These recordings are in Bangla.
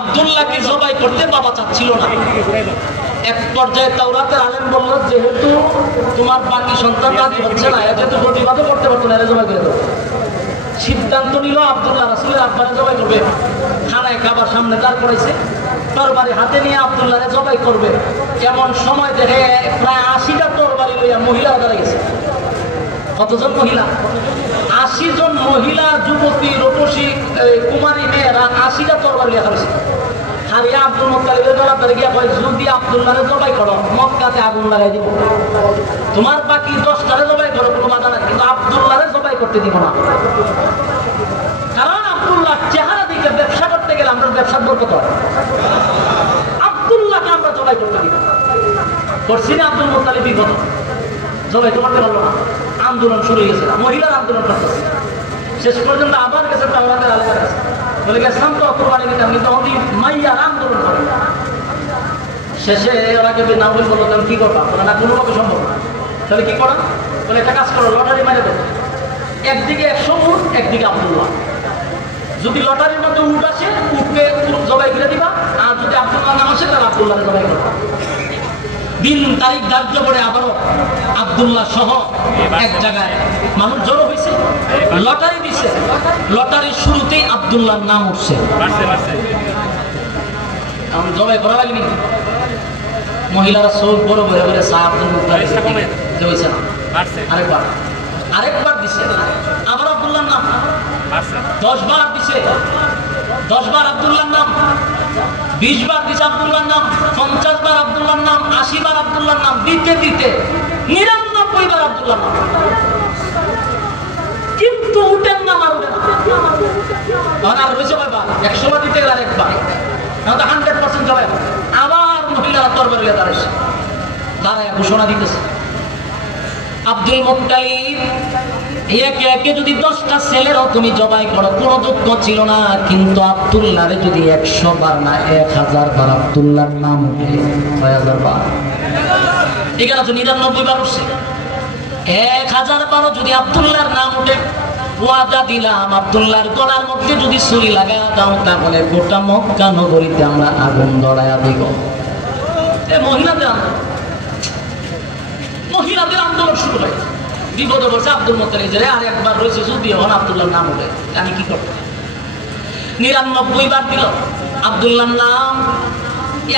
আব্দুল্লাহকে জবাই করতে বাবা চাচ্ছিল না। এক পর্যায়ে তাওরাতের আলেম বলল, যেহেতু তোমার বাকি সন্তান রাজি হচ্ছে না, যেহেতু প্রতিবাদও করতে পারতো না, এরা জবাই করে দাও। সিদ্ধান্ত নিল আব্দুল্লাহ রাসূলের আব্বারে জবাই করবে। খানায় কাবার সামনে দাঁড় করাইছে, তরবারি হাতে নিয়ে আব্দুল্লাহরে জবাই করবে। এমন সময় দেখে প্রায় 80টা তরবারি লইয়া মহিলা দাঁড়িয়ে গেছে। কতজন মহিলা? 80 জন মহিলা, যুবতী, রূপসী, কুমারী মেয়েরা 80টা তরবারি লেখা হয়েছে। হারিয়া আব্দুল মুত্তালিবের দরবারে গিয়া কয়, যদি আব্দুল্লাহরে জবাই করো মক্কাতে আগুন লাগাই দিব। তোমার বাকি 10টারে জবাই করো, কোনো বাধা নাই, কিন্তু আব্দুল্লাহরে জবাই করতে দিব না। কারণ আব্দুল্লাহ চেহারা দিকে ব্যবসা করতে গেলে আমরা ব্যবসার বরকত হয়। আব্দুল্লাহকে আমরা জবাই করতে দিব। করছি না আব্দুল মুত্তালিব বিপদ, জবাই তো করতে পারলো না। আন্দোলন শুরু হয়ে গেছে, মহিলার আন্দোলন করতেছে। শেষ পর্যন্ত আবার গেছে তাওরাতের আলেমের কাছে, বলে গেছিলাম তো কোরবানি দিতাম, কিন্তু অনেক মাইয়ার আন্দোলন করে। শেষে ওনাকে না বলে বললো, তুমি কি করবা? বলে না, কোনোভাবে সম্ভব না। তাহলে কি করা? বলে একটা কাজ করো, লটারি মারে দেবো। একদিকে 100 উট, একদিকে আব্দুল্লাহ। যদি লটারির মধ্যে উট আসে, উটকে জবাই করে দিবা, আর যদি আব্দুল্লাহ নাম আসে তাহলে আব্দুল্লাহ জবাই করবা। দিন তারিখ ধার্য করে আবারও আব্দুল্লাহ সহ এক জায়গায় মানুষ জড়ো হয়েছে, লটারি দিছে। লটারির শুরুতেই আব্দুল্লাহর নাম উঠছে। আমি জবাই করা লাগেনি। মহিলারা চোখ বড় বড় বলে চা আব্দুল মুত্তালিব যে হয়েছে না, আরেকবার দিছে। আবার আব্দুল্লাহর নাম 10 বার দিছে। 10 বার আব্দুল্লাহর নাম, 20 বার দিছে আব্দুল্লাহর নাম, 50 বার আব্দুল্লাহর নাম, 80 বার আব্দুল্লাহর নাম, দিতে দিতে 99 বার আব্দুল্লাহর নাম। কিন্তু উঠেন নাম আর উঠে না। আর হয়েছে কয়বার? 100 বার দিতে গেলে আরেকবার, 100% জবাই। আবার মহিলারা তরবারি নিয়ে দাঁড়াইছে, দাঁড়ায় ঘোষণা দিতেছে, আব্দুল মুত্তালিব একে একে যদি 10টা ছেলেরও তুমি জবাই করো, কোনো দুঃখ ছিল না। কিন্তু আব্দুল্লাহরে যদি 100 বার না 1000 বার আব্দুল্লাহর নাম উঠে, 6000 বার, এখানে তো 99 বার উঠছে। 1000 বারও যদি আব্দুল্লাহর নাম উঠে, ওয়াদা দিলাম আব্দুল্লাহর গলার মধ্যে যদি ছুরি লাগায় দাও, তাহলে গোটা মক্কা নগরীতে আমরা আগুন ধরাইয়া দিব। মহিলাদের আন্দোলন শুরু হয়। বিপদে বলছে আব্দুল মুত্তালিব, আর একবার রয়েছে যদি হন আব্দুল্লাহর নাম উঠে, আমি কি করব? 99 বার দিল আব্দুল্লাহর নাম।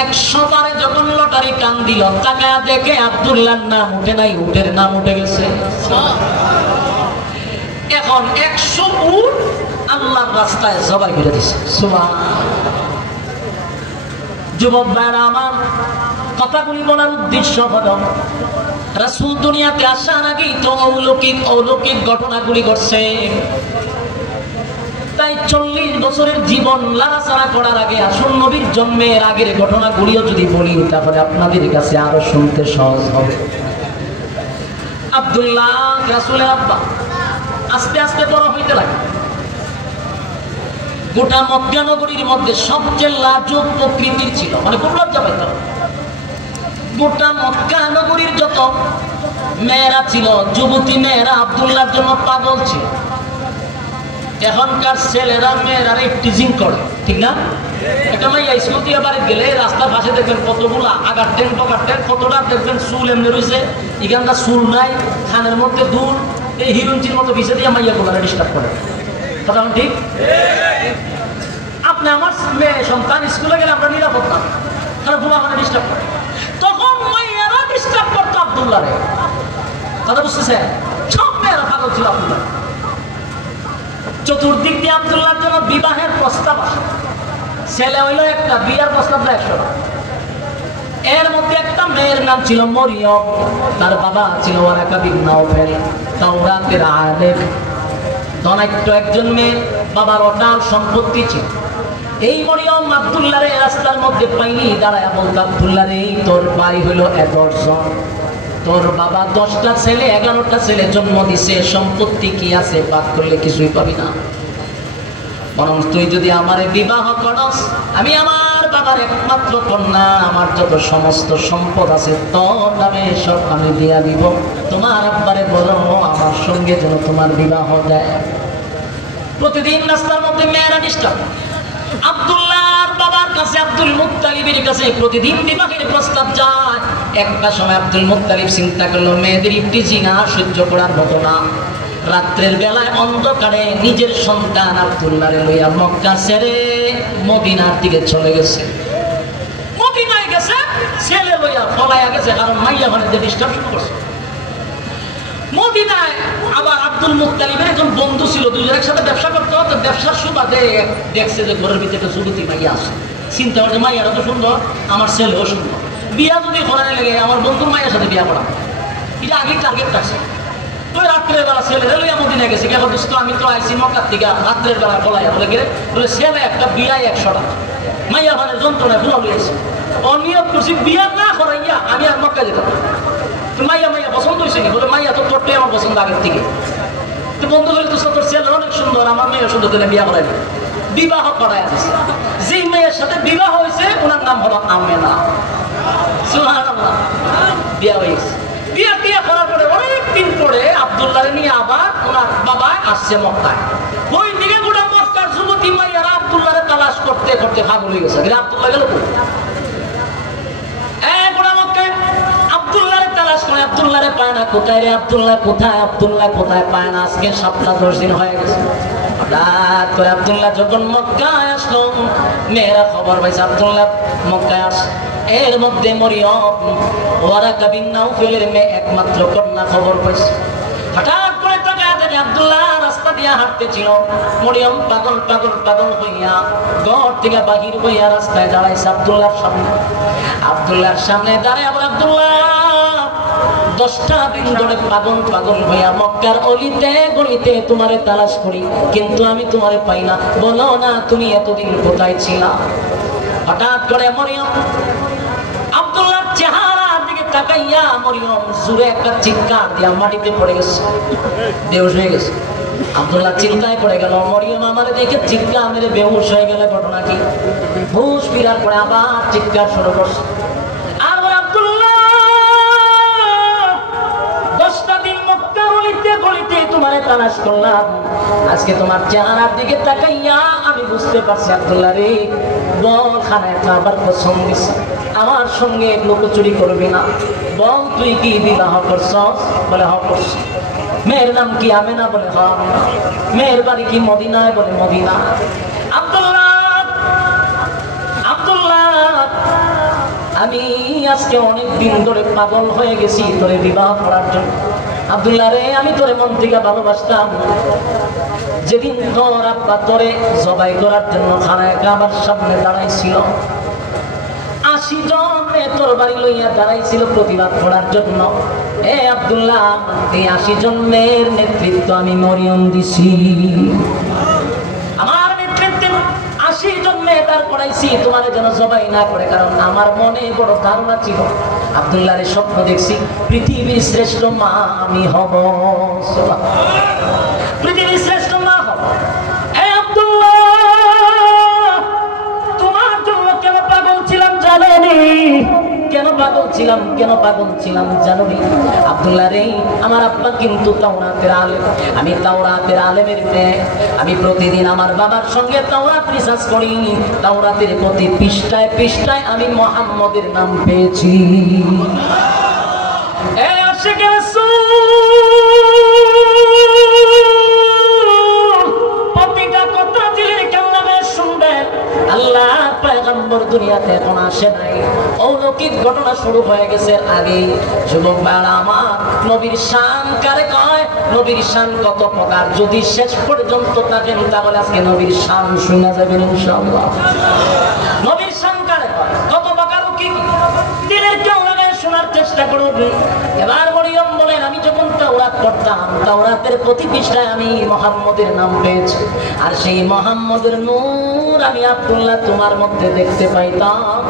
100 বারে যখন লটারি টান দিল, টাকা দেখে আব্দুল্লাহর নাম উঠে নাই, উটের নাম উঠে গেছে। এখন 100 উট আল্লাহর রাস্তায় জবাই করে দিছে। যুবক ভাইরা আমার, কথাগুলি বলার উদ্দেশ্য হলো, রাসূল দুনিয়াতে আসার আগেই তো অলৌকিক ঘটনাগুলি ঘটছে। তাই 40 বছরের জীবন লাড়াচাড়া করার আগে আসুন নবীর জন্মের আগের ঘটনাগুলিও যদি বলি, তাহলে আপনাদের কাছে আরো শুনতে সহজ হবে। আব্দুল্লাহ রাসূলের আব্বা আস্তে আস্তে বড় হইতে লাগে। গোটা মক্কা নগরীর মধ্যে সবচেয়ে লাজুক প্রকৃতির ছিল, মানে খুব লজ্জা পাইত। গোটা মক্কা নগরীর যত মেয়েরা ছিল, যুবতী মেয়েরা আব্দুল্লাহর জন্য পাগল ছিল। এখনকার ছেলেরা মেয়েরা টিজিং করে, ঠিক না? একটা মাইয়া স্কুল দিয়ে বাড়ি গেলে রাস্তার পাশে দেখবেন কতগুলো আগারটেন পকারটেন, কতটা দেখবেন চুল এমনি রয়েছে, এখানকার চুল নাই, খানের মধ্যে দুল, এই হিরুঞ্চির মতো ভিসে দিয়ে মাইয়া গুলারে ডিস্টার্ব করে। কথা ঠিক? আপনি আমার মেয়ে সন্তান স্কুলে গেলে আমরা নিরাপদ না, তারা ঘুমা মানে ডিস্টার্ব করে। তখন মাইয়ারা ডিস্টার্ব করতো আব্দুল্লাহরে। কথা বুঝতেছেন? সব মেয়েরা পাগল ছিল আব্দুল্লাহ। চতুর্দিক দিয়ে আব্দুল্লাহর জন্য বিবাহের প্রস্তাব আসে। ছেলে হইল একটা, বিয়ের প্রস্তাব 100। এর মধ্যে একটা মেয়ের নাম ছিল মরিয়ম, তার বাবা ছিল ওয়ারাকা বিন নাওফেল, তাওরাতের আলেম, ধনাঢ্য একজন মেয়ে, বাবার অটাল সম্পত্তি ছিল। এই মরিয়ম আব্দুল্লাহরে রাস্তার মধ্যে পাইনি দাঁড়ায় বলতো, আব্দুল্লাহরে তোর ভাই হইল 11 জন, তোর বাবা 10টা ছেলে 11টা ছেলে জন্ম দিছে, সম্পত্তি কি আছে, বাদ করলে কিছুই পাবি না। বরং তুই যদি আমারে বিবাহ করস, আমি আমার বাবার একমাত্র কন্যা, আমার যত সমস্ত সম্পদ আছে তোর নামে সব আমি দিয়া দিব। তোমার আব্বারে বলো আমার সঙ্গে যেন তোমার বিবাহ দেয়। প্রতিদিন রাস্তার মধ্যে মেয়েরা ডিস্টার্ব। আব্দুল্লাহর বাবার কাছে আব্দুল মুত্তালিবের কাছে প্রতিদিন বিবাহের প্রস্তাব যায়। একটা সময় আব্দুল মুত্তালিব চিন্তা করলো মেয়েদের একটি জিনা সহ্য করার মতো না। রাত্রের বেলায় অন্ধকারে নিজের সন্তান আব্দুল্লাহরে লইয়া মক্কা ছেড়ে মদিনার দিকে চলে গেছে। মদিনায় গেছে ছেলে লইয়া পলাইয়া গেছে, কারণ মাইয়া মানে যে ডিস্টার্ব শুরু করছে। মদিনায় আবার আব্দুল মুত্তালিবের একজন বন্ধু ছিল, দুজন একসাথে ব্যবসা করতে হতো। ব্যবসার সুবাদে দেখছে যে ঘরের ভিতরে একটা যুবতী মাইয়া আছে। চিন্তা করছে মাইয়ারা তো সুন্দর, আমার ছেলেও সুন্দর, বিয়া যদি করানো লেগে আমার বন্ধুর মাইয়ার সাথে বিয়া করা, এটা আগে টার্গেট রাখছে। ওই রাত্রের বেলা ছেলে লইয়া মদিনায় গেছে। কেন দোস্ত আমি তো আইসি মক্কার থেকে রাত্রের বেলা বলাইয়া বলে গেলে বলে ছেলে একটা বিয়ায় 100 টাকা, মাইয়া মানে যন্ত্রণায় ফুলা লইয়াছে। অনিয়ত করছি বিয়া না করাইয়া আমি আর মক্কা যেতাম। মাইয়া মাইয়া পছন্দ হয়েছে নি? বলে মাইয়া তো তোরটাই আমার পছন্দ আগের থেকে। তো বন্ধু বলে তো তোর ছেলে অনেক সুন্দর, আমার মেয়ে সুন্দর, দিলে বিয়া করাই দিবে। বিবাহ করাই দিচ্ছে। যেই মেয়ের সাথে বিবাহ হয়েছে ওনার নাম হলো আমেনা। সুবহানাল্লাহ, বিয়া হয়েছে। বিয়া টিয়া করার পরে অনেকদিন পরে আব্দুল্লাহ নিয়ে আবার ওনার বাবা আসছে মক্কায়। ওই দিকে গোটা মক্কার যুবতী মাইয়ারা আব্দুল্লাহরে তালাশ করতে করতে পাগল হয়ে গেছে। আব্দুল্লাহ গেল আব্দুল্লাহরে পায় না। কোথায় রে আব্দুল্লাহ, কোথায় আব্দুল্লাহ, কোথায় পায় না। আজকে 7-10 দিন হয়ে গেছে। হঠাৎ করে আব্দুল্লাহ যখন মক্কায় আসলো, মেয়েরা খবর পাইছে আব্দুল্লাহ মক্কায় আস। এর মধ্যে মরিয়ম ওয়ারাকা বিন নাউফেলের মেয়ে একমাত্র কন্যা খবর পাইছে। হঠাৎ করে তাকায় দেখে আব্দুল্লাহ রাস্তা দিয়ে হাঁটতেছিল। মরিয়ম পাগল পাগল পাগল হইয়া ঘর থেকে বাহির হইয়া রাস্তায় দাঁড়াইছে আব্দুল্লাহর সামনে। আব্দুল্লাহর সামনে দাঁড়ায় আবার আব্দুল্লাহ 10টা দিন ধরে পাগল পাগল হইয়া মক্কার অলিতে গলিতে তোমারে তালাশ করি, কিন্তু আমি তোমারে পাই না। বলো না তুমি এতদিন কোথায় ছিলা? হঠাৎ করে মরিয়ম আব্দুল্লাহর চেহারার দিকে তাকাইয়া মরিয়ম জোরে একটা চিৎকার দিয়া মাটিতে পড়ে গেছে, বেহুশ হয়ে গেছে। আব্দুল্লাহ চিন্তায় পড়ে গেল, মরিয়ম আমার দেখে চিৎকার মেরে বেহুশ হয়ে গেলে ঘটনা কি? হুশ ফিরার পরে আবার চিৎকার শুরু করছে। তোমারে তালাশ করলাম, আজকে তোমার চেহারার দিকে তাকাইয়া আমি বুঝতে পারছি আব্দুল্লাহ রে বল খানায় খাবার পছন্দ দিছে, আমার সঙ্গে লুকোচুরি করবি না। বল তুই কি বিবাহ করছ? বলে হ করছি। মেয়ের নাম কি আমেনা? বলে হ। মেয়ের বাড়ি কি মদিনায়? বলে মদিনা। আব্দুল্লাহ আব্দুল্লাহ আমি আজকে অনেক দিন ধরে পাগল হয়ে গেছি তোরে বিবাহ করার জন্য। আব্দুল্লাহ রে আমি তোরে মন থেকে ভালোবাসতাম। যেদিন তোর আব্বা তোরে জবাই করার জন্য খানায় কাবার সামনে দাঁড়াইছিল, 80 জন তোর বাড়ি লইয়া দাঁড়াইছিল প্রতিবাদ করার জন্য। এ আব্দুল্লাহ, এই 80 জনের নেতৃত্ব আমি মরিয়ম দিছি। আমার নেতৃত্বে 80 জন মেয়ে দাঁড় করাইছি তোমার যেন জবাই না করে, কারণ আমার মনে বড় ধারণা ছিল আব্দুল্লাহর স্বপ্ন দেখছি পৃথিবীর শ্রেষ্ঠ মা আমি হব, পৃথিবীর শ্রেষ্ঠ মা হব। এই আব্দুল্লাহ তোমার জন্য কেন পাগল ছিলাম জানেনি? কেন পাগল ছিলাম, কেন পাগল ছিলাম জানোনি? আব্দুল্লাহ রে আমার আব্বা কিন্তু তাওরাতের আলেম, আমি তাওরাতের আলেমের মেয়ে। আমি প্রতিদিন আমার বাবার সঙ্গে তাওরাত রিসার্চ করি। তাওরাতের প্রতি পৃষ্ঠায় পৃষ্ঠায় আমি মুহাম্মদের নাম পেয়েছি। এই আশিকে রাসূল প্রতিটা কথা দিলের কান্নামে শুনবেন। আল্লাহ পয়গম্বর দুনিয়াতে এখন আসে নাই, অলৌকিক ঘটনা শুরু হয়ে গেছে আগে। যুবক ভাইরা আমার, নবীর শান কারে কয়? নবীর শান কত প্রকার, যদি শেষ পর্যন্ত থাকেন তাহলে আজকে নবীর শান শোনা যাবে ইনশাআল্লাহ। নবীর শান কারে কয়, কত প্রকার, কি দিনের কেউ লাগায় শোনার চেষ্টা করবে। এবার মরিয়ম বলেন, আমি যখন তাওরাত পড়তাম তাওরাতের প্রতি পৃষ্ঠায় আমি মুহাম্মদের নাম পেয়েছি, আর সেই মুহাম্মদের নূর আমি আব্দুল্লাহ তোমার মধ্যে দেখতে পাইতাম।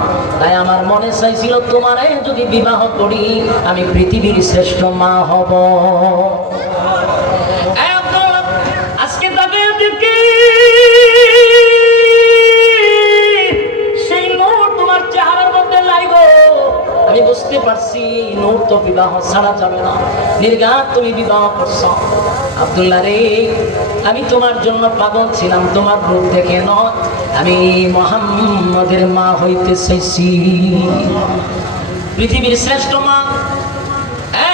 তাই আমার মনে চাইছিল তোমারে যদি বিবাহ করি আমি পৃথিবীর শ্রেষ্ঠ মা হব। আজকে তাকে সেই নূর তোমার চেহারার মধ্যে লাগবে। আমি বুঝতে পারছি নূর তো বিবাহ ছাড়া যাবে না, নির্ঘাত তুমি বিবাহ করছো। আব্দুল্লাহ রে, আমি তোমার জন্য পাগল ছিলাম, তোমার রূপ দেখে নয়, আমি মুহাম্মাদের মা হইতে চাইছি, পৃথিবীর শ্রেষ্ঠ মা।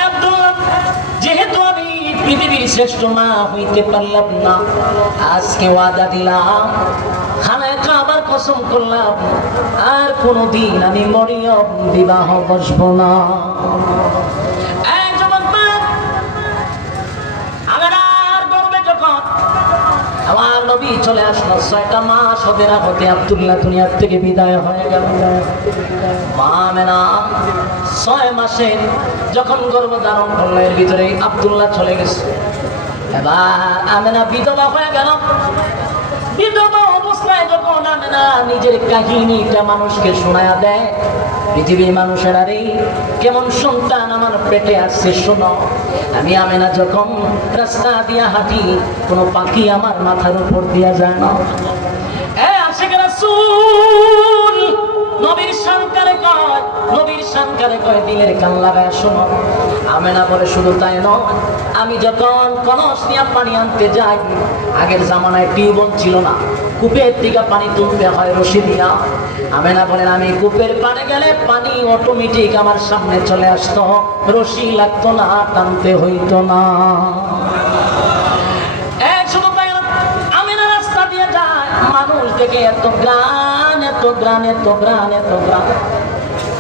আব্দুল্লাহ, যেহেতু আমি পৃথিবীর শ্রেষ্ঠ মা হইতে পারলাম না, আজকে ওয়াদা দিলাম, খানায় কাবার কসম করলাম, আর কোনদিন আমি মরিয়ম বিবাহ বসবো না। আমার নবী চলে আসলো, 6টা মাস হতে না হতে আব্দুল্লাহ দুনিয়ার থেকে বিদায় হয়ে গেল। মা আমেনা 6 মাসে যখন গর্ভধারণ করলো, এর ভিতরে আব্দুল্লাহ চলে গেছে। এবার আমেনা বিধবা হয়ে গেল। বিধবা অবস্থায় যখন আমেনা নিজের কাহিনীটা মানুষকে শোনায়া দেয়, পৃথিবীর মানুষেরা রে, কেমন সন্তান আমার পেটে আসছে শোনো। আমি আমেনা যখন রাস্তা দিয়া হাঁটি, কোনো পাখি আমার মাথার উপর দিয়া যায় না। আশিক রাসূল নবীর শানকারে কয়, নবীর শানকারে কয়, দিলের কান লাগায় শোনো। আমেনা বলে, শুধু তাই নয়, আমি যখন কলস নিয়ে পানি আনতে যাই, আগের জামানায় টিউবওয়েল ছিল না, কূপের থেকে পানি তুলতে হয় রশি দিয়া। আমেনা বলেন, আমি কূপের পাড়ে গেলে পানি অটোমেটিক আমার সামনে চলে আসতো, রশি লাগতো না, টানতে হইতো না। আমেনা রাস্তা দিয়ে যায়, মানুষ দেখে এত গ্রান, এত গ্রান, এত গ্রান, এত গ্রান।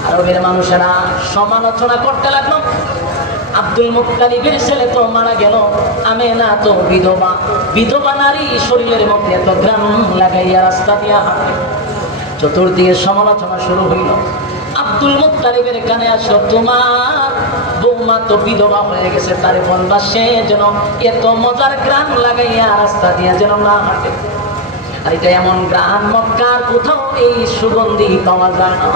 আরবের মানুষেরা সমালোচনা করতে লাগলো, আব্দুল মুত্তালিবের ছেলে তো মারা গেল, আমেনা তো বিধবা, বিধবা নারী শরীরের মধ্যে এত গ্রাম লাগাইয়া রাস্তা দিয়া হাঁটে। চতুর্দিকে সমালোচনা শুরু হইল। আব্দুল মুত্তালিবের কানে আসলো, তোমার বৌমা তো বিধবা হয়ে গেছে, তারে বলবা সে যেন এত মজার গ্রাম লাগাইয়া রাস্তা দিয়া যেন না হাঁটে। আর এটা এমন গ্রাম, মক্কার কোথাও এই সুগন্ধি পাওয়া যায় না।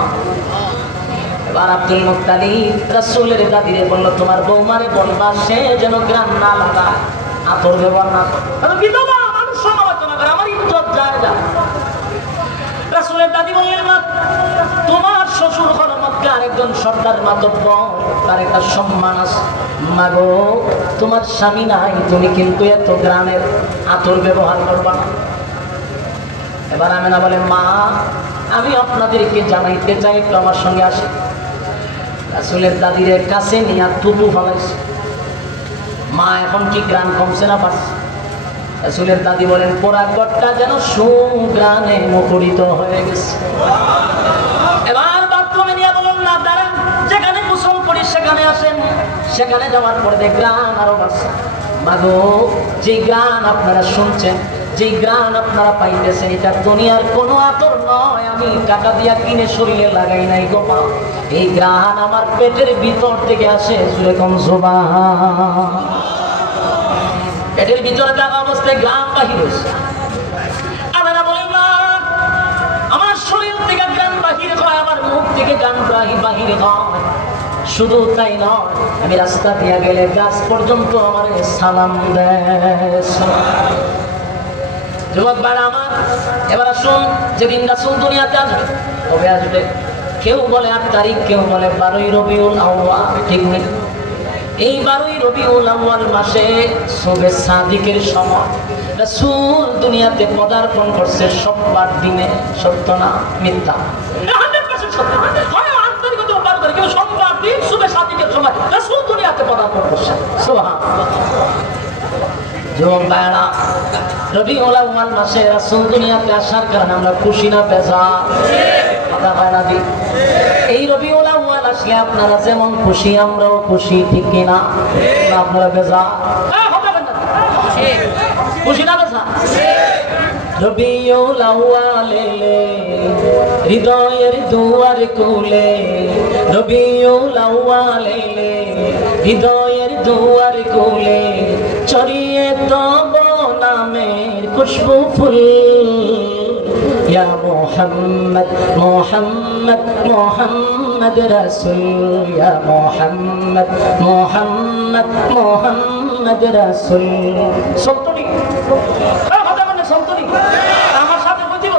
এবার আব্দুল মুত্তালিব রাসূলের দাদিরে বলল, তোমার বৌমারে বলবা সে যেন গ্রাম না লাগায়, আতর ব্যবহার না করে। বিধবা মানুষ সমালোচনা করে, আমার ইজ্জত যায় না। রাসূলের দাদি বললেন, তোমার শ্বশুর হলো মক্কার একজন সর্দার মাতব্বর, তার একটা সম্মান আছে। মাগো, তোমার স্বামী নাই, তুমি কিন্তু এত গ্রামের আতর ব্যবহার করবা না। এবার আমেনা বলে, মা আমি আপনাদেরকে জানাইতে চাই, একটু আমার সঙ্গে আসে। রাসূলের দাদির কাছে নিয়ে থুতু ফলাইছে। মা এখন কি গ্রান কমছে না পারছে? রাসূলের দাদি বলেন, পোড়া ঘরটা যেন সুগ্রানে মুখরিত হয়ে গেছে। এবার বাথরুমে নিয়ে বলুন, না দাঁড়ান, যেখানে গোসল করি সেখানে আসেন। সেখানে যাওয়ার পরে গ্রান আরো বাড়ছে। মাগো, যে গ্রান আপনারা শুনছেন, যে গ্রান আপনারা পাইতেছেন, এটা দুনিয়ার কোনো আতর নয়, আমি টাকা দিয়া কিনে শরীরে লাগাই নাই গো মা, এই গ্রান আমার পেটের ভিতর থেকে আসে। যেরকম সুবহান, পেটের ভিতরে থাকা অবস্থায় গ্রান বাহির হয়েছে। আমেনা বলেন, না আমার শরীর থেকে গ্রান বাহির হয়, আমার মুখ থেকে গ্রান বাহির হয়। শুধু তাই নয়, আমি রাস্তা দিয়া গেলে গাছ পর্যন্ত আমার সালাম দেয়। যুবক ভাইরা আমার, এবার আসুন, যেদিন রাসূল দুনিয়াতে আসবে, কবে আসবে? কেউ বলে 8 তারিখ, কেউ বলে 12ই রবিউল আউয়াল, ঠিক নেই। এই 12ই রবিউল আউয়াল মাসে সুবে সাদিকের সময় রাসূল দুনিয়াতে পদার্পণ করছে, সোমবার দিনে। সত্য না মিথ্যা? 100% সত্য। হয় 8 তারিখ অথবা 12 তারিখ, কিন্তু সোমবার দিন সুবে সাদিকের সময় রাসূল দুনিয়াতে পদার্পণ করছে। সুবহানাল্লাহ। যুবক ভাইরা, রবিউল আউয়াল মাসে রাসূল দুনিয়াতে আসার কারণে আমরা খুশি না বেজার? কথা হয় না দি? এই রবিউল আউয়াল আসলে আপনারা যেমন খুশি, আমরাও খুশি, ঠিক কিনা? আপনারা বেজার? খুশি না বেজার? রবিউল আউয়াল এলে হৃদয়ের দুয়ার খুলে, রবিউল আউয়াল এলে হৃদয়ের দুয়ার খুলে, ছড়িয়ে তব নামের খুশবু ফুল। ইয়া মুহাম্মদ মুহাম্মদ মুহাম্মদ রাসূল, ইয়া মুহাম্মদ মুহাম্মদ মুহাম্মদ রাসূল। সত্যি কথা বলেন, সত্যি আমার সাথে বুঝিব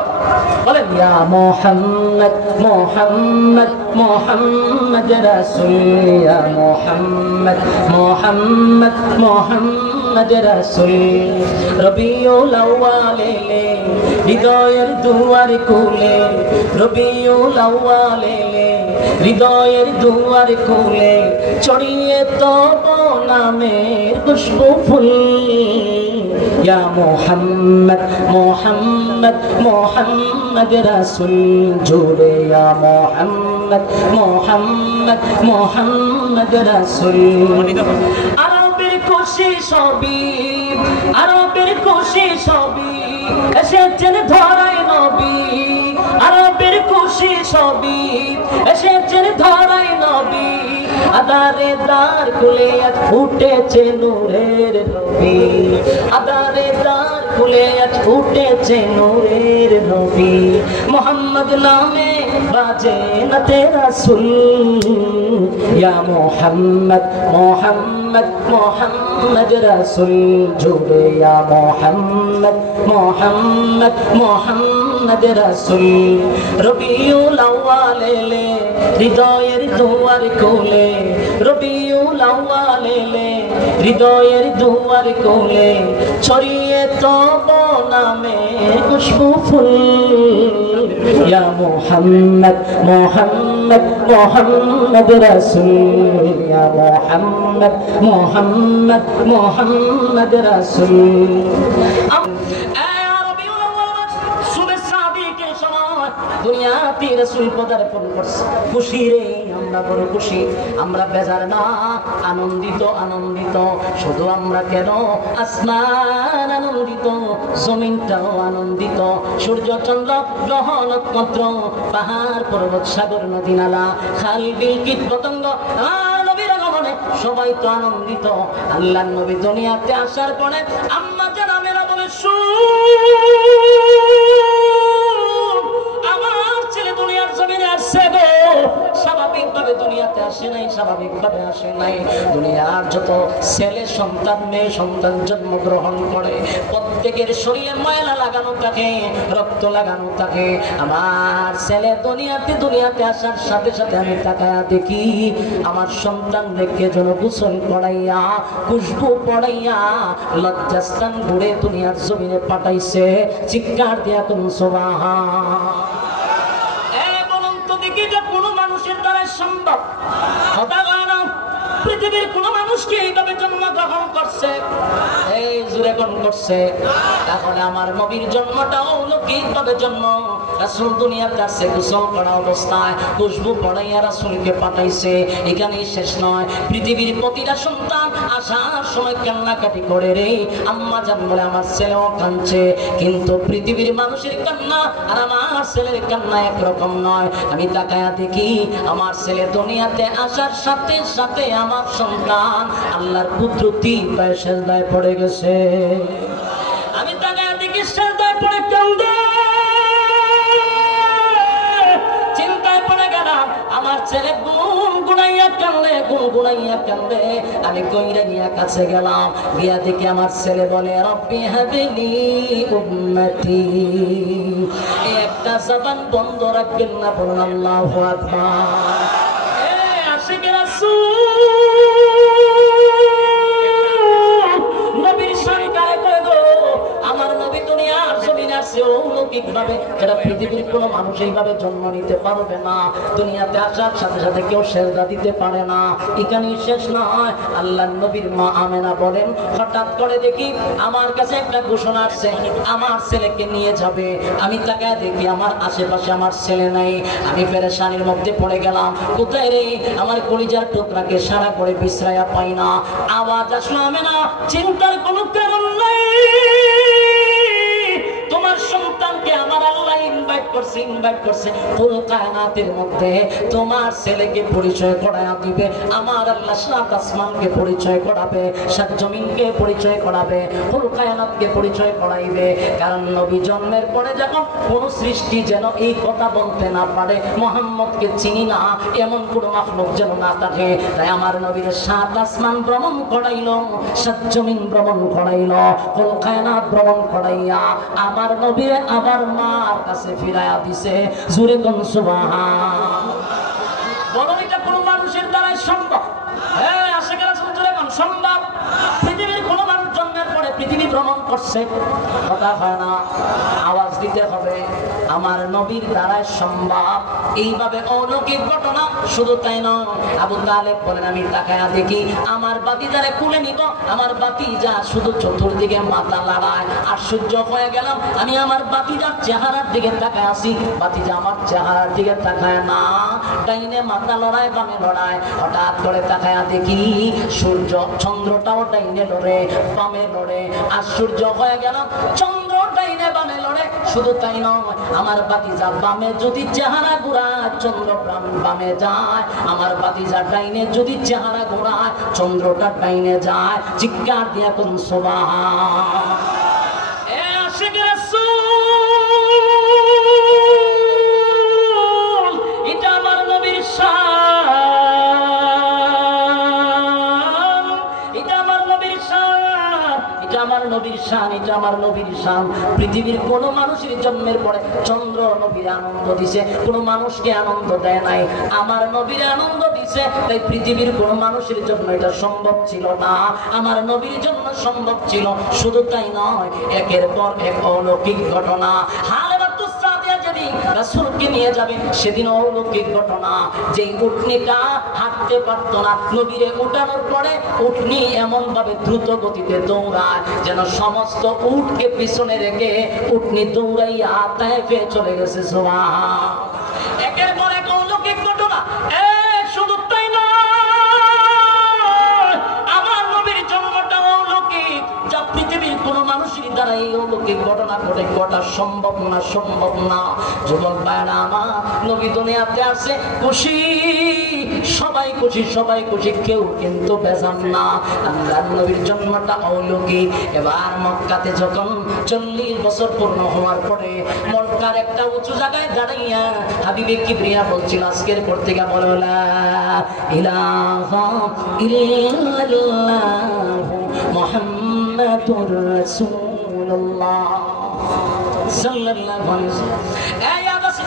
বলেন, ইয়া মুহাম্মদ মুহাম্মদ মুহাম্মদ রাসূল ইয়া মুহাম্মদ মুহাম্মদ মুহাম্মদ রাসূল রবিউল আউয়ালে হৃদয়ের দুয়ার খুলে রবিউল আউয়ালে হৃদয়ের দুয়ার খুলে ছড়িয়ে তব নামের খুশবু ফুল ইয়া মুহাম্মদ মুহাম্মদ মুহাম্মদ রাসূল জুড়ে ইয়া মুহাম্মদ মুহাম্মদ মুহাম্মদ রাসূল আরবের খুশি সবই আরবের খুশি সবই এসেছেন ধরায় নবী আরবের খুশি সবই এসেছেন ধরায় নবী আদারে দ্বার খুলে আজ ফুটেছে নূরের নবী আদারে দ্বার খুলে আজ ফুটেছে নূরের নবী মুহাম্মদ নামে বাজে না তেরা সুল ইয়া মুহাম্মদ মুহাম্মদ মুহাম্মদ রাসূল জুড়ে ইয়া মুহাম্মদ মুহাম্মদ মুহাম্মদ রাসূল রবিউল আউয়ালে হৃদয়ের দুয়ার খুলে রবিউল আউয়ালে হৃদয়ের দুয়ার খুলে ছড়িয়ে তব নামের খুশবু ফুল ইয়া মুহাম্মদ মুহাম্মদ মুহাম্মদ রাসূল ইয়া মুহাম্মদ মুহাম্মদ মুহাম্মদ রাসূল দুনিয়াতে রাসূল পদার্পণ করছে খুশি রে আমরা বড় খুশি আমরা বেজার না আনন্দিত আনন্দিত শুধু আমরা কেন আসমান আনন্দিত জমিনটাও আনন্দিত সূর্য চন্দ্র গ্রহ নক্ষত্র পাহাড় পর্বত সাগর নদী নালা খাল বিল কীট পতঙ্গ নবীর আগমনে সবাই তো আনন্দিত আল্লাহর নবী দুনিয়াতে আসার পরে আম্মা জান আমেনা বলে স্বাভাবিকভাবে দুনিয়াতে আসে নাই স্বাভাবিকভাবে আসে নাই দুনিয়ার যত ছেলে সন্তান মেয়ে সন্তান জন্মগ্রহণ করে প্রত্যেকের শরীরে ময়লা লাগানো থাকে রক্ত লাগানো থাকে আমার ছেলে দুনিয়াতে আসার সাথে সাথে আমি তাকায়া দেখি আমার সন্তান দেখে যেন গোসল করাইয়া খুশবু পড়াইয়া লজ্জাস্থান ঘুরে দুনিয়ার জমিনে পাঠাইছে চিৎকার দিয়া কোন সুবহান সম্ভব পৃথিবীর কোন মানুষকে এইভাবে জন্মগ্রহণ করছে এই জুড়ে কোন করছে তাহলে আমার নবীর জন্মটাও অলৌকিকভাবে জন্ম রাসূল দুনিয়ার কাছে গোসল করা অবস্থায় খুশবু পড়াইয়া রাসূলকে পাঠাইছে এখানেই শেষ নয় পৃথিবীর প্রতিটা সন্তান আসার সময় কান্নাকাটি করে রে আম্মা জান বলে আমার ছেলেও কাঁদছে কিন্তু পৃথিবীর মানুষের কান্না আর আমার ছেলের কান্না একরকম নয় আমি তাকায়া দেখি আমার ছেলে দুনিয়াতে আসার সাথে সাথে আমার সন্তান আল্লাহর কুদরতি পায়ে সেজদায় পড়ে গেছে আমি তাকায়া দেখি সেজদায় পড়ে কাঁদে চিন্তায় পড়ে গেলাম আমার ছেলে গুনগুনাইয়া কান্দে আমি কইরা গিয়া কাছে গেলাম গিয়া দেখি আমার ছেলে বলে রব্বি হাবিলি উম্মতি একটা জবান বন্ধ রাখবেন না বলুন আল্লাহু আকবার আশিক রাসূল নবীর সরকারে কই গো আমার নবী দুনিয়ার জমিনে আছে অলৌকিকভাবে যারা পৃথিবীর কোনো মানুষ এইভাবে জন্ম নিতে পারবে না দুনিয়াতে আসার সাথে সাথে কেউ সেজদা দিতে পারে না এখানেই শেষ নয় আল্লাহর নবীর মা আমেনা বলেন হঠাৎ করে দেখি আমার কাছে একটা ঘোষণা আসছে আমার ছেলেকে নিয়ে যাবে আমি তাকায় দেখি আমার আশেপাশে আমার ছেলে নাই আমি পেরেশানির মধ্যে পড়ে গেলাম কোথায় রে আমার কলিজার টুকরাকে সারা করে বিশ্রায়া পাই না আওয়াজ আসলো আমেনা চিন্তার কোনো কারণ নাই তোমার সন্তানকে আমার আল্লাহ ইনভাইট করছে পুরো কায়নাতের মধ্যে তোমার ছেলেকে পরিচয় করায়া দিবে আমার আল্লাহ সাত আসমানকে পরিচয় করাবে সাত জমিনকে পরিচয় করাবে পুরো কায়নাতকে পরিচয় করাইবে কারণ নবী জন্মের পরে যখন কোন সৃষ্টি যেন এই কথা বলতে না পারে মুহাম্মদকে চিনি না এমন কোন মাখলুক যেন না থাকে তাই আমার নবীর সাত আসমান ভ্রমণ করাইলো সাত জমিন ভ্রমণ করাইলো পুরো কায়নাত ভ্রমণ করাইয়া আমার নবীর আমার মার কাছে ফিরাই তাকায়া দিছে। জোরে কোন সুবহান। বলো এটা কোন মানুষের দ্বারাই সম্ভব? হ্যাঁ, আশিকের রাসূল জোরে কোন সম্ভব? পৃথিবীর কোন মানুষ জন্মের পরে পৃথিবী ভ্রমণ করছে? কথা হয় না, আওয়াজ দিতে হবে আমার নবীর দ্বারাই সম্ভব। এইভাবে অলৌকিক ঘটনা। শুধু তাই নয়, আবু তালেব বলেন আমি তাকায়া দেখি আমার বাতিজারে কুলে নিব, আমার বাতিজা শুধু চতুর্দিকে মাথা লাড়ায়। আশ্চর্য হয়ে গেলাম, আমি আমার বাতিজার চেহারার দিকে তাকায় আসি, বাতিজা আমার চেহারার দিকে তাকায় না, ডাইনে মাথা লড়ায় বামে লড়ায়। হঠাৎ করে তাকায়া দেখি সূর্য চন্দ্রটাও ডাইনে লড়ে বামে লড়ে। আশ্চর্য হয়ে গেলাম, চন্দ্র ডাইনে বামে লড়ে। শুধু তাই নয়, আমার বাতিজা বামে যদি চেহারা ঘোরায় চন্দ্র বামে যায়, আমার বাতিজা ডাইনে যদি চেহারা ঘোরায় চন্দ্রটা ডাইনে যায়। চিৎকার দিয়া কোন সুবহান। এ আশিকের রাসূল, এটা আমার নবীর শান, এটা আমার নবীর শান, এটা আমার নবীর শান, এটা আমার নবীর শান। পৃথিবীর কোন মানুষের জন্মের পরে চন্দ্র নবীর আনন্দ দিছে, কোন মানুষকে আনন্দ দেয় নাই, আমার নবীর আনন্দ দিছে। তাই পৃথিবীর কোন মানুষের জন্য এটা সম্ভব ছিল না, আমার নবীর জন্য সম্ভব ছিল। শুধু তাই নয়, একের পর এক অলৌকিক ঘটনা। রাসূলকে নিয়ে যাবেন সেদিন অলৌকিক ঘটনা। যে উটনিটা হাঁটতে পারতো না, নবীরে উঠানোর পরে উটনি এমন ভাবে দ্রুত গতিতে দৌড়ায় যেন সমস্ত উটকে পিছনে রেখে উটনি দৌড়াইয়া তায়েফে চলে গেছে। সুবহান। একের পর এক অলৌকিক ঘটনা। শুধু তাই নয়, আমার নবীর জন্মটা অলৌকিক, যা পৃথিবীর কোন মানুষের দ্বারা এই অলৌকিক ঘটনা ঘটে ঘটা সম্ভব না, সম্ভব না। যুবক ভাইরা আমার, নবী দুনিয়াতে আসে খুশি, সবাই খুশি, সবাই খুশি, কেউ কিন্তু বেজার না। আল্লাহর নবীর জন্মটা অলৌকিক। এবার মক্কাতে যখন 40 বছর পূর্ণ হওয়ার পরে মক্কার একটা উঁচু জায়গায় দাঁড়াইয়া হাবিবে কিবরিয়া বলছিল, আজকের পর থেকে বলো লা ইলাহা ইল্লাল্লাহু মুহাম্মাদুর রাসূলুল্লাহ সাল্লাল্লাহু আলাইহি ওয়াসাল্লাম। এই আদেশে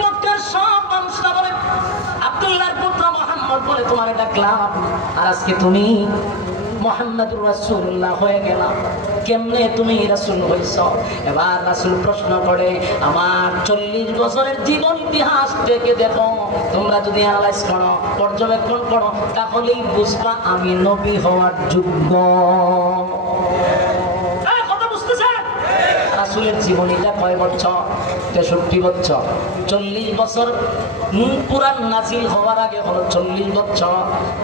মক্কার সব মানুষরা বলে আব্দুল্লাহর পুত্র মুহাম্মদ বলে তোমার এটা ক্লাব, আর আজকে তুমি মুহাম্মাদুর রাসূলুল্লাহ হয়ে গেল, কেমনে তুমি রাসূল হইছ? এবার রাসূল প্রশ্ন করে, আমার 40 বছরের জীবন ইতিহাস থেকে দেখো, তোমরা যদি অ্যানালাইজ করো, পর্যবেক্ষণ করো, তাহলেই বুঝবা আমি নবী হওয়ার যোগ্য। রাসূলের জীবনীটা কয় বছর? 63 বছর। 40 বছর কুরআন নাযিল হওয়ার আগে হলো 40 বছর।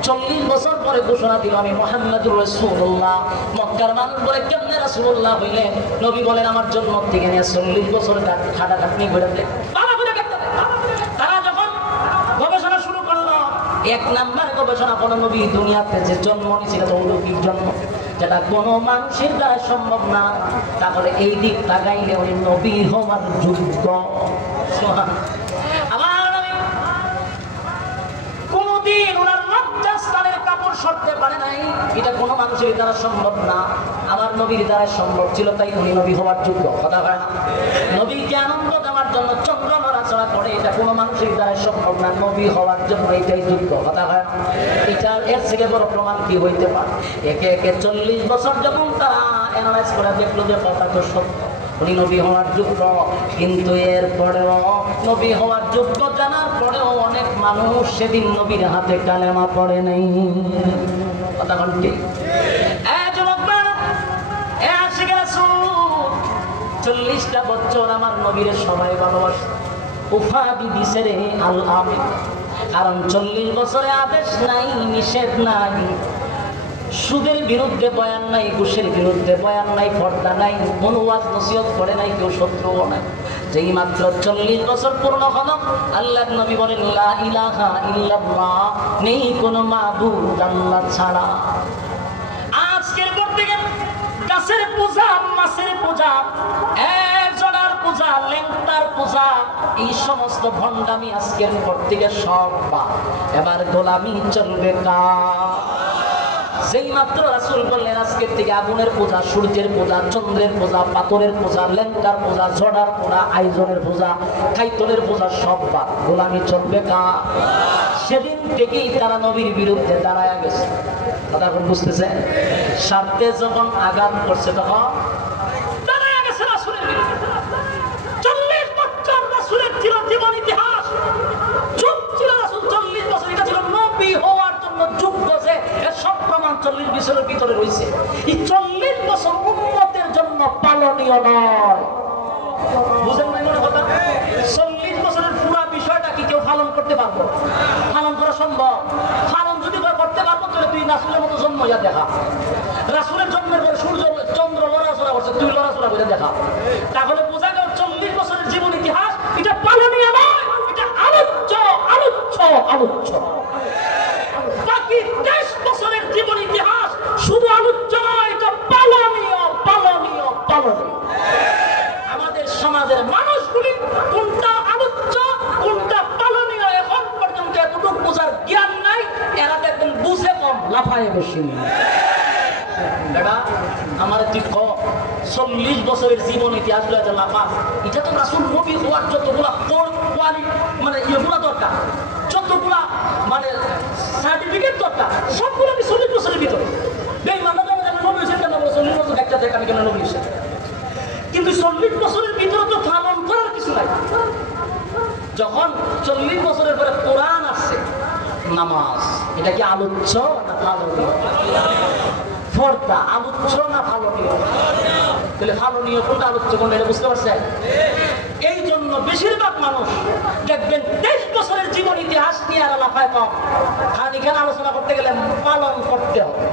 40 বছর পরে ঘোষণা দিল আমি মুহাম্মাদুর রাসূলুল্লাহ। মক্কার মানুষ বলে কেমনে রাসূলুল্লাহ হইলেন? নবী বলেন আমার জন্ম থেকে নিয়ে 40 বছর খাটাখাটনি করে দিলেন। তারা যখন গবেষণা শুরু করলো, এক নাম্বার গবেষণা কোন নবী দুনিয়াতে যে জন্ম নিয়েছিল অলৌকিক জন্ম, যেটা কোনো মানুষের দ্বারা সম্ভব না, তাহলে এই দিক তাকাইলে ওই নবী হওয়ার যোগ্য। কোনদিন ওনার লজ্জাস্থানের কাপড় সরতে পারে নাই, এটা কোনো মানুষের দ্বারা সম্ভব না, আমার নবীর দ্বারা সম্ভব ছিল, তাই উনি নবী হওয়ার যোগ্য। কথা হয় না? নবীকে আনন্দ দেওয়ার জন্য চন্দ্র নড়াচড়া করে, এটা কোনো মানুষের দ্বারা সম্ভব না, নবী হওয়ার জন্য এটাই যোগ্য। কথা হয় না? এটা এর থেকে বড় প্রমাণ কি হইতে পারে? একে একে 40 বছর যখন তারা অ্যানালাইজ করে দেখলো যে কথা তো সত্য, উনি নবী হওয়ার যোগ্য। কিন্তু এরপরেও নবী হওয়ার যোগ্য জানার পরেও অনেক মানুষ সেদিন নবীর হাতে কালেমা পড়ে নাই। কথা বল ঠিক? 40টা বছর আমার নবীর সবাই ভালোবাসে, উপাধি দিছে রে আল আমিন। কারণ 40 বছরে আদেশ নাই, নিষেধ নাই, সুদের বিরুদ্ধে বয়ান নাই, ঘুষের বিরুদ্ধে বয়ান নাই, পর্দা নাই, কোনো ওয়াজ নসিহত করে নাই, কেউ শত্রুও নাই। যেই মাত্র 40 বছর পূর্ণ হলো, আল্লাহর নবী বলেন লা ইলাহা ইল্লাল্লাহ, নেই কোনো মাবুদ আল্লাহ ছাড়া। আজকের পর থেকে গাছের পূজা, মাছের পূজা, জড়ার পূজা, লেংটার পূজা, এই সমস্ত ভণ্ডামি আজকের পর থেকে সব বাদ। এবার গোলামি চলবে কার? যেই মাত্র রাসূল বললেন আজকের থেকে আগুনের পূজা, সূর্যের পূজা, চন্দ্রের পূজা, পাথরের পূজা, ল্যাংটার পূজা, ঝড়ার পূজা, আইজনের পূজা, খাইতলের পূজা সব বাদ, গোলামি চলবে কার? সেদিন থেকেই তারা নবীর বিরুদ্ধে দাঁড়ায় গেছে। কথা এখন বুঝতেছে? স্বার্থে যখন আঘাত করছে তখন দাঁড়ায় গেছে রাসূলের বিরুদ্ধে। 40 বছর রাসূলের জীবন ইতিহাস যুগ ছিল, রাসূল 40 বছর, এটা ছিল নবী হওয়ার জন্য যোগ্য, যে এর সব প্রমাণ 40 বছরের ভিতরে রয়েছে। এই 40 বছর উম্মতের জন্য পালনীয় নয়। বুঝেন না কোনো কথা? 40 বছরের পুরো বিষয়টা কি কেউ পালন করতে পারবো? পালন করা সম্ভব? পালন যদি করতে পারবো তাহলে তুই রাসূলের মতো জন্ম ইয়া দেখা। রাসূলের জন্মের পরে সূর্য চন্দ্র লড়াচড়া করছে, তুই লড়াচড়া করে দেখা। তাহলে বোঝা গেল 40 বছরের জীবন ইতিহাস এটা পালনীয় নয়, এটা আলোচ্য আলোচ্য আলোচ্য। বাকি 23 বছরের জীবন ইতিহাস শুধু আলোচ্য নয়, এটা পালনীয় পালনীয় পালনীয়। আমাদের সমাজের মানুষগুলি কোনটা আলোচ্য কোনটা পালনীয় এখন পর্যন্ত এতটুকু বোঝার জ্ঞান নাই। এরা দেখবেন বুঝে কম, লাফায় বেশি। আমার 40 বছরের জীবন ইতিহাস লাফা, এটা তো রাসূল নবী হওয়ার যতগুলা মানে ইয়েগুলা দরকার, যতগুলা মানে সার্টিফিকেট দরকার, সবগুলো আমি 40 বছরের ভিতরে। নবী হয়েছে কেন? 40 বছর একটা থেকে আমি কেন নবী হয়েছে? কিন্তু 40 বছরের ভিতরে তো পালন করার কিছু নাই। যখন 40 বছরের পরে কোরআন আসছে, নামাজ এটা কি আলোচ্য না পালনীয়? ফরদা আলোচ্য না পালনীয়? তাহলে পালনীয় কোনটা আলোচ্য কোনটা এটা বুঝতে পারছেন? এই জন্য বেশিরভাগ মানুষ দেখবেন 23 বছরের জীবন ইতিহাস নিয়ে আর লাফায় কম। আর এখানে আলোচনা করতে গেলে পালন করতে হবে,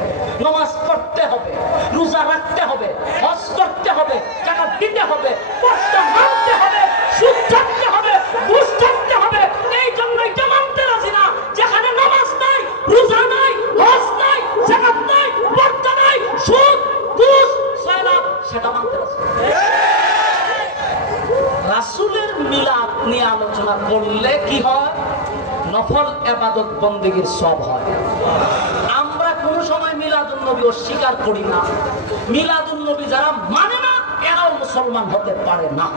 নামাজ পড়তে হবে, রোজা রাখতে হবে, হজ করতে হবে, টাকা দিতে হবে, কষ্ট মানতে হবে, সুদ ছাড়তে হবে, ঘুষ ছাড়তে হবে। এই জন্য এটা মানতে রাজি না যেখানে নামাজ নাই, রোজা নাই, হজ নাই, যাকাত নাই, পর্দা নাই, সুদ ঘুষ সয়লাভ, সেটা মানতে রাজি। রাসূলের মিলাদ নিয়ে আলোচনা করলে কি হয়? নফল ইবাদত বন্দেগীর সব হয়। আমরা কোন সময় মিলাদুন নবী অস্বীকার করি না। মিলাদুন নবী যারা মানে না এরাও মুসলমান হতে পারে না,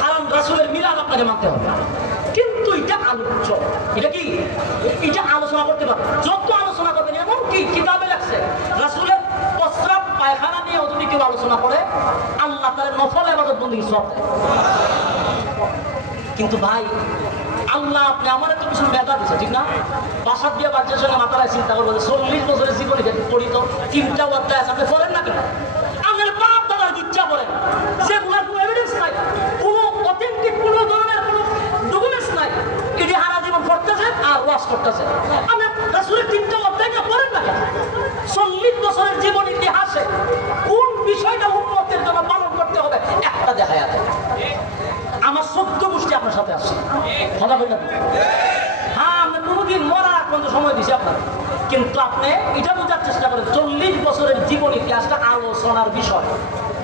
কারণ রাসূলের মিলাদ আপনাকে মানতে হবে। কিন্তু এটা আলোচ্য, এটা কি এটা আলোচনা করতে পারবে, যত আলোচনা করবেন। এমন কি কিতাবে লেখছে রাসূলের প্রস্রাব পায়খানা নিয়ে যদি কেউ আলোচনা করে আল্লাহ তার নফল ইবাদত বন্দেগী সব দেয়। কিন্তু ভাই আল্লাহ আপনি আমার তো কিছু বেদা দিচ্ছে, ঠিক না? বাসার দিয়ে বাচ্চার সঙ্গে মাথায় চিন্তা করবো 40 বছরের জীবনে পড়ি তো 3টা অধ্যায় আছে, আপনি পড়েন না কেন? আমার বাপ দাদার ইচ্ছা করেন, সেগুলোর কোনো এভিডেন্স নাই, কোনো অথেন্টিক কোনো ধরনের কোনো ডকুমেন্টস নাই। এটি সারা জীবন করতেছে আর ওয়াশ করতেছে। আপনি রাসূলের 3টা অধ্যায় নিয়ে পড়েন না কেন? 40 বছরের জীবন ইতিহাসে কোন বিষয়টা উম্মতের জন্য পালন করতে হবে একটা দেখা যাবে। আমার 14 গোষ্ঠী আপনার সাথে আসছে, কথা বলবেন? হ্যাঁ, আমি কোনোদিন মরার আগ পর্যন্ত সময় দিছি আপনার, কিন্তু আপনি এটা বোঝার চেষ্টা করেন 40 বছরের জীবন ইতিহাসটা আলোচনার বিষয়।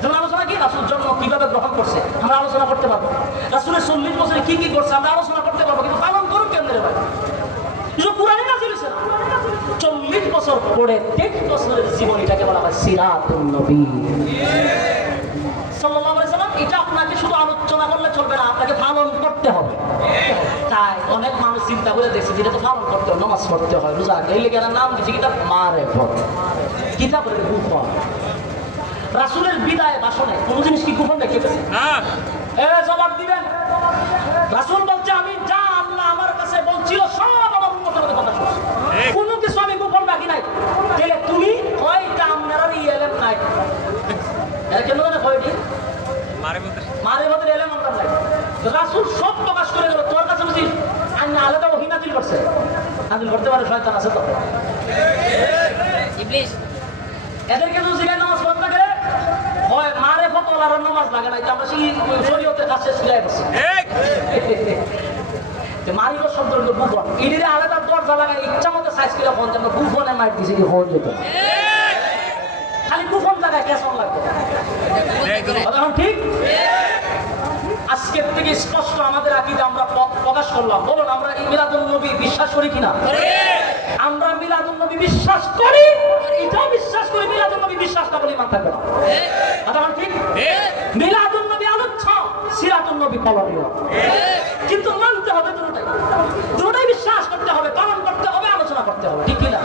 যেমন আলোচনা কি রাসূল জন্ম কিভাবে গ্রহণ করছে আমরা আলোচনা করতে পারবো, রাসূলের 40 বছরে কি কি করছে আমরা আলোচনা করতে পারবো, কিন্তু পালন করুন কেন্দ্রে ভাই পুরানি নাজিল হয়েছে না। 40 বছর পরে 23 বছরের জীবন, এটাকে বলা হয় সিরাতুন নবী সাল্লাল্লাহু আলাইহি সাল্লাম। এটা আপনাকে শুধু আলোচনা করলে চলবে না, আপনাকে পালন করতে হবে। তাই অনেক মানুষ চিন্তা করে দেখছে যেটা তো পালন করতে হয়, নামাজ পড়তে হয়, রোজা রাখতে হয়, এই লেগে নাম দিচ্ছে কিতাব মারেফত, কিতাবের গোপন। রাসূলের বিদায় ভাষণে কোনো জিনিস কি গোপন রেখেছে? জবাব দিবেন। রাসূল বলছে আমি যা আল্লাহ আমার কাছে বলছিল সব আমার উম্মতের মধ্যে কথা শুনছি, কোনো কিছু আমি গোপন রাখি নাই। তাহলে তুমি কয়টা আপনারা এলেম নাই? এর কেন না কয়টি মারেফতের এলেম আমরা নাই? রাসূল সব প্রকাশ করে গেল, তোর কাছে বুঝি আল্লাহ আলাদা ওহী নাযিল করছে? নাযিল করতে পারে, শয়তান আছে তো ইবলিস। এদেরকে যদি জিগায় নামাজ পড়তে গেলে হয় মারেফত ওলার নামাজ লাগে না, এটা আমরা সেই শরীয়তের কাছে শিখাই বসে মারিব শব্দ হলো বুফন। এদের আলাদা দরজা লাগায় ইচ্ছা মতো সাইজ করে ফোন যেন বুফনে মার দিছে কি হল যেত, খালি বুফন জায়গায় কেসন লাগবে। এখন ঠিক আজকের থেকে স্পষ্ট আমাদের আকীদা আমরা প্রকাশ করলাম। বলুন আমরা মিলাদুন নবী বিশ্বাস করি কিনা? আমরা মিলাদুন নবী বিশ্বাস করি, এটাও বিশ্বাস করি মিলাদুন নবী বিশ্বাস না বলে ইমান থাকবে না। কথা বল ঠিক? মিলাদুন নবী আলোচ্য, সিরাতুন নবী পালনীয়, কিন্তু মানতে হবে দুটোটাই। দুটোটাই বিশ্বাস করতে হবে, পালন করতে হবে, আলোচনা করতে হবে, ঠিক কিনা?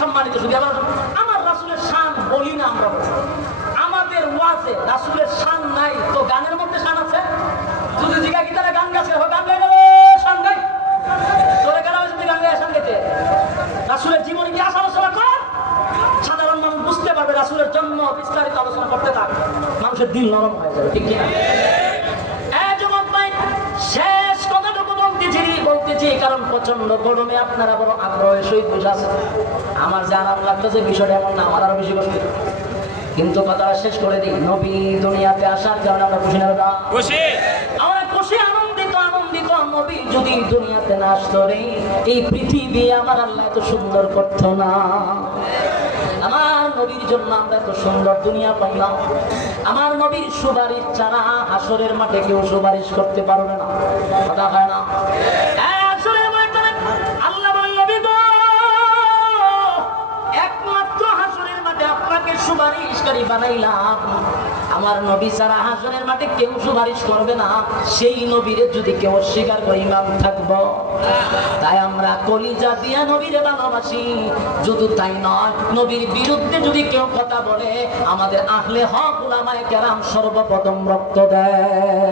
সম্মানিত শুধু আমার রাসূলের শান বলি না আমরা, আমাদের ওয়াজে রাসূলের শান নাই তো গানের মধ্যে শান আছে? যদি জিজ্ঞাসা কি তারা গান গাছে গান গাই নেবে শান গাই চলে গেল গান গাই শান গাইতে রাসূলের জীবনী কি আলোচনা কর, সাধারণ মানুষ বুঝতে পারবে রাসূলের জন্ম বিস্তারিত আলোচনা করতে থাক, মানুষের দিল নরম হয়ে যাবে, ঠিক কিনা? শেষ কথাটুকু বলতেছি কারণ প্রচন্ড গরমে আপনারা বড় আগ্রহের সহিত বসে আছেন। আমার যে আরাম লাগতেছে বিষয়টা এমন না, আমার আরো বেশি কষ্ট, কিন্তু কথাটা শেষ করে দিই। নবী দুনিয়াতে আসার কারণে আমরা খুশি না? খুশি, আমরা খুশি, আনন্দিত। নবী যদি দুনিয়াতে না আসতো রে, এই পৃথিবী আমার আল্লাহ এত সুন্দর করতো না। আমার নবীর জন্য আমরা এত সুন্দর দুনিয়া পাইলাম। আমার নবীর সুপারিশ ছাড়া হাসরের মাঠে কেউ সুপারিশ করতে পারবে না, কথা হয় না? আল্লাহ একমাত্র হাসরের মাঠে আপনাকে সুপারিশকারী বানাইলাম। আমার নবী ছাড়া হাসরের মাঠে কেউ সুপারিশ করবে না। সেই নবীরে যদি কেউ অস্বীকার করে ইমাম থাকবো। তাই আমরা কলিজা দিয়া নবীরে ভালোবাসি। যদি তাই নয়, নবীর বিরুদ্ধে যদি কেউ কথা বলে, আমাদের আহলে হক উলামায়ে কেরাম সর্বপ্রথম রক্ত দেয়।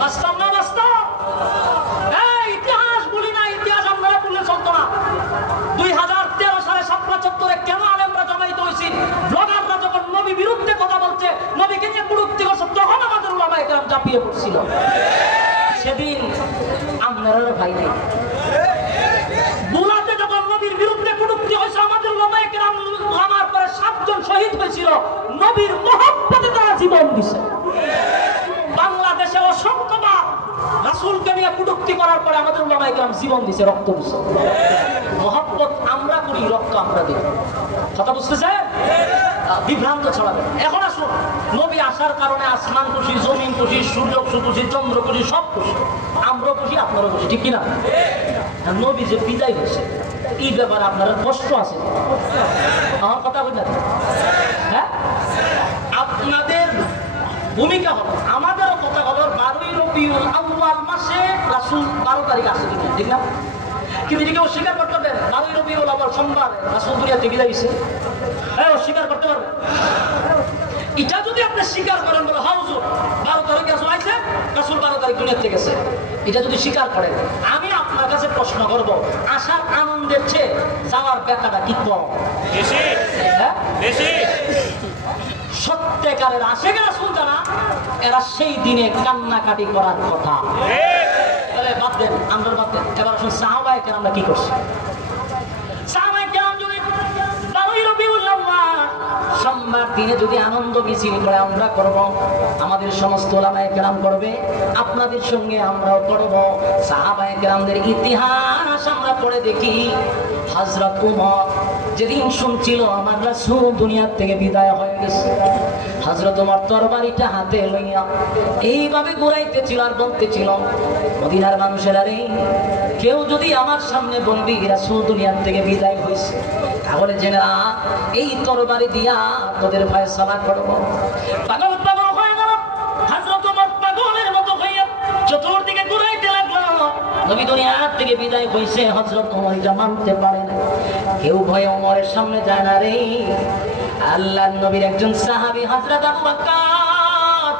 বাস্তব না বাস্তব? ইতিহাস বলি না, ইতিহাস আমরা বললে চলতো না। 2013 সালে শাপলা চত্বরে কেন আলেমরা জমাইতে হয়েছি? ব্লগাররা যখন নবী বিরুদ্ধে কথা বলছে, নবীকে নিয়ে কুরুক্তি করছে, তখন আমাদের উলামায়ে কেরাম ঝাঁপিয়ে পড়ছিল। সেদিন আপনারা ভাই নেই, বুলাতে যখন নবীর বিরুদ্ধে কুরুক্তি হয়েছে, আমাদের উলামায়ে কেরাম আমার পরে 7 জন শহীদ হয়েছিল। নবীর মহব্বতে তারা জীবন দিছে। বাংলাদেশে অসংখ্যবার রাসূলকে নিয়ে কুটুক্তি করার পরে আমাদের উলামায়ে কেরাম জীবন দিছে, রক্ত দিছে। মহব্বত আমরা করি, রক্ত আমরা দিই। কথা বুঝতেছেন? বিভ্রান্ত ছড়াবে। এখন আসুন, নবী আসার কারণে আসমান খুশি, জমিন খুশি, সূর্য খুশি, চন্দ্র খুশি, সব খুশি। আমরা খুশি, আপনারা খুশি, ঠিক কিনা? নবী যে বিদায় হয়েছে, এই ব্যাপারে আপনার কষ্ট আছে? আমার কথা বলতে, হ্যাঁ, আপনাদের ভূমিকা হলো, আমাদেরও কথা হলো 12ই রবিউল আউয়াল মাসে রাসূল 12 তারিখ আসছে, ঠিক না? কিন্তু এদিকে অস্বীকার করতে পারবেন 12ই রবিউল আউয়াল সোমবার রাসূল দুনিয়া থেকে বিদায় হয়েছে? হ্যাঁ, অস্বীকার করতে পারবেন? এটা যদি আপনি স্বীকার করেন, বলে হ্যাঁ হুজুর 12 তারিখে রাসূল আইছে, রাসূল 12 তারিখ দুনিয়া থেকে গেছে, এটা যদি স্বীকার করেন, আমি আপনার কাছে প্রশ্ন করব, আসার আনন্দের চেয়ে যাওয়ার ব্যাখ্যাটা কি কম? বেশি। হ্যাঁ বেশি। সত্যিকারের আশেকের রাসূল যারা, এরা সেই দিনে কান্নাকাটি করার কথা। তাহলে বাদ দেন, আমরা বাদ দেন। এবার আসুন সাহাবায়ে কেরামরা কি করছে। সাহাবায়ে কেরাম যদি 12ই রবিউল আউয়াল সোমবার দিনে যদি আনন্দ মিছিল করে আমরা করব, আমাদের সমস্ত উলামায়ে কেরাম করবে, আপনাদের সঙ্গে আমরাও করব। সাহাবায়ে কেরামদের ইতিহাস আমরা পড়ে দেখি। হযরত ওমর যেদিন শুনছিল আমার রাসূল দুনিয়ার থেকে বিদায় হয়ে গেছে, হযরত ওমর তরবারিটা হাতে লইয়া এইভাবে ঘুরাইতেছিল আর বলতেছিল, মদিনার মানুষেরা রে, কেউ যদি আমার সামনে বলবি রাসূল দুনিয়ার থেকে বিদায় হয়েছে, তাহলে জেনে না এই তরবারি দিয়া তোদের ফয়সালা করব। পাগল পাগল হয়ে গেল হযরত ওমর, পাগলের মতো হইয়া চতুর্দিকে ঘুরাইতে লাগলো। নবী দুনিয়ার থেকে বিদায় হয়েছে, হযরত ওমর এটা মানতে পারে না। কেউ ভয়ে ওমরের সামনে যায় না রে। আল্লাহর নবীর একজন সাহাবী হযরত আবু বকর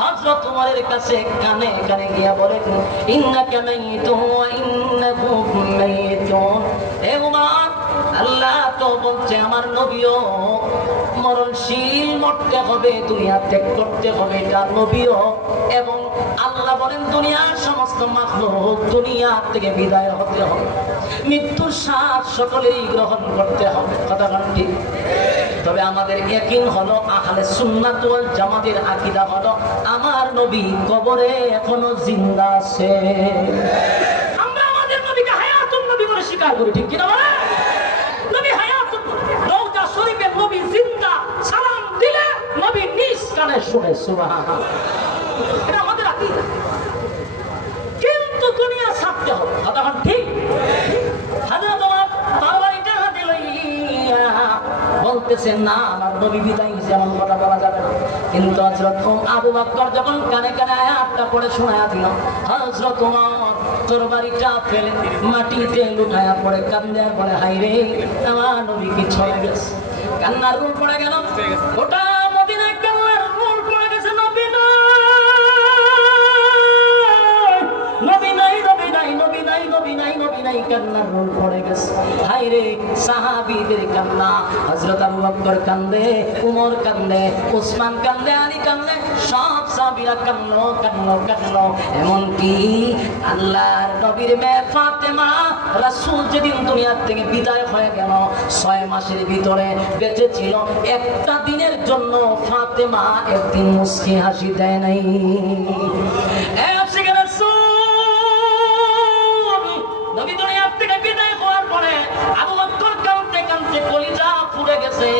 হযরত ওমরের কাছে কানে কানে গিয়া বলে, ইন্নাকা মাইতুন ওয়া ইন্নাকুম মাইতুন। হে ওমর, আল্লাহ তো বলছে আমার নবীও মরণশীল, মরতে হবে, দুনিয়া ত্যাগ করতে হবে, এটা নবীও। এবং আল্লাহ বলেন দুনিয়ার সমস্ত মাখলুক দুনিয়া থেকে বিদায় হতে হবে, মৃত্যুর স্বাদ সকলেই গ্রহণ করতে হবে। কথা বলেন ঠিক? তবে আমাদের ইয়াকিন হলো, আহলে সুন্নাত ওয়াল জামাতের আকীদা হলো, আমার নবী কবরে এখনো জিন্দা আছে। আমরা আমাদের নবীকে হায়াতুন নবী বলে স্বীকার করি, ঠিক কি না বলেন? নবী হায়াতুন, রওজা শরীফে নবী জিন্দা, সালাম দিলে নবী নিজ কানে শুনে, সুবহানাল্লাহ। এটা আমাদের আকীদা। কিন্তু দুনিয়া ছাড়তে হবে, কথা বলেন ঠিক? হযরত ওমর না আমার নবী বিদায় যেমন কথা বলা যাবে না। কিন্তু হযরত আবু বকর যখন কানে কানে আয়াতটা পড়ে শোনায়া দিল, হযরত ওমর তরবারিটা ফেলে মাটিতে লুটায়া পড়ে কান্দে বলে, হায় রে আমার নবী কি চলে গেছে। কান্নার রুল পড়ে গেল, গোটা মদিনায় কান্নার রুল পড়ে গেছে। নবী নাই, নবী নাই, নবী নাই, নবী নাই, নবী নাই, নবী নাই, কান্নার রোল পড়ে গেছে। হায় রে সাহাবীদের কান্না, হযরত আবু বকর কান্দে, উমর কান্দে, ওসমান কান্দে, আলী কান্দে, সব সাহাবীরা কান্দলো কান্দলো কান্দলো। এমনকি আল্লাহর নবীর মেয়ে ফাতেমা, রাসূল যেদিন দুনিয়ার থেকে বিদায় হয়ে গেল, 6 মাসের ভিতরে বেঁচে ছিল, একটা দিনের জন্য ফাতেমা একদিন মুস্কি হাসি দেয় নাই। নবী দুনিয়া থেকে বিদায় হওয়ার পরে আবু বকর কাঁদতে কাঁদতে কলিজা পুড়ে গেছে,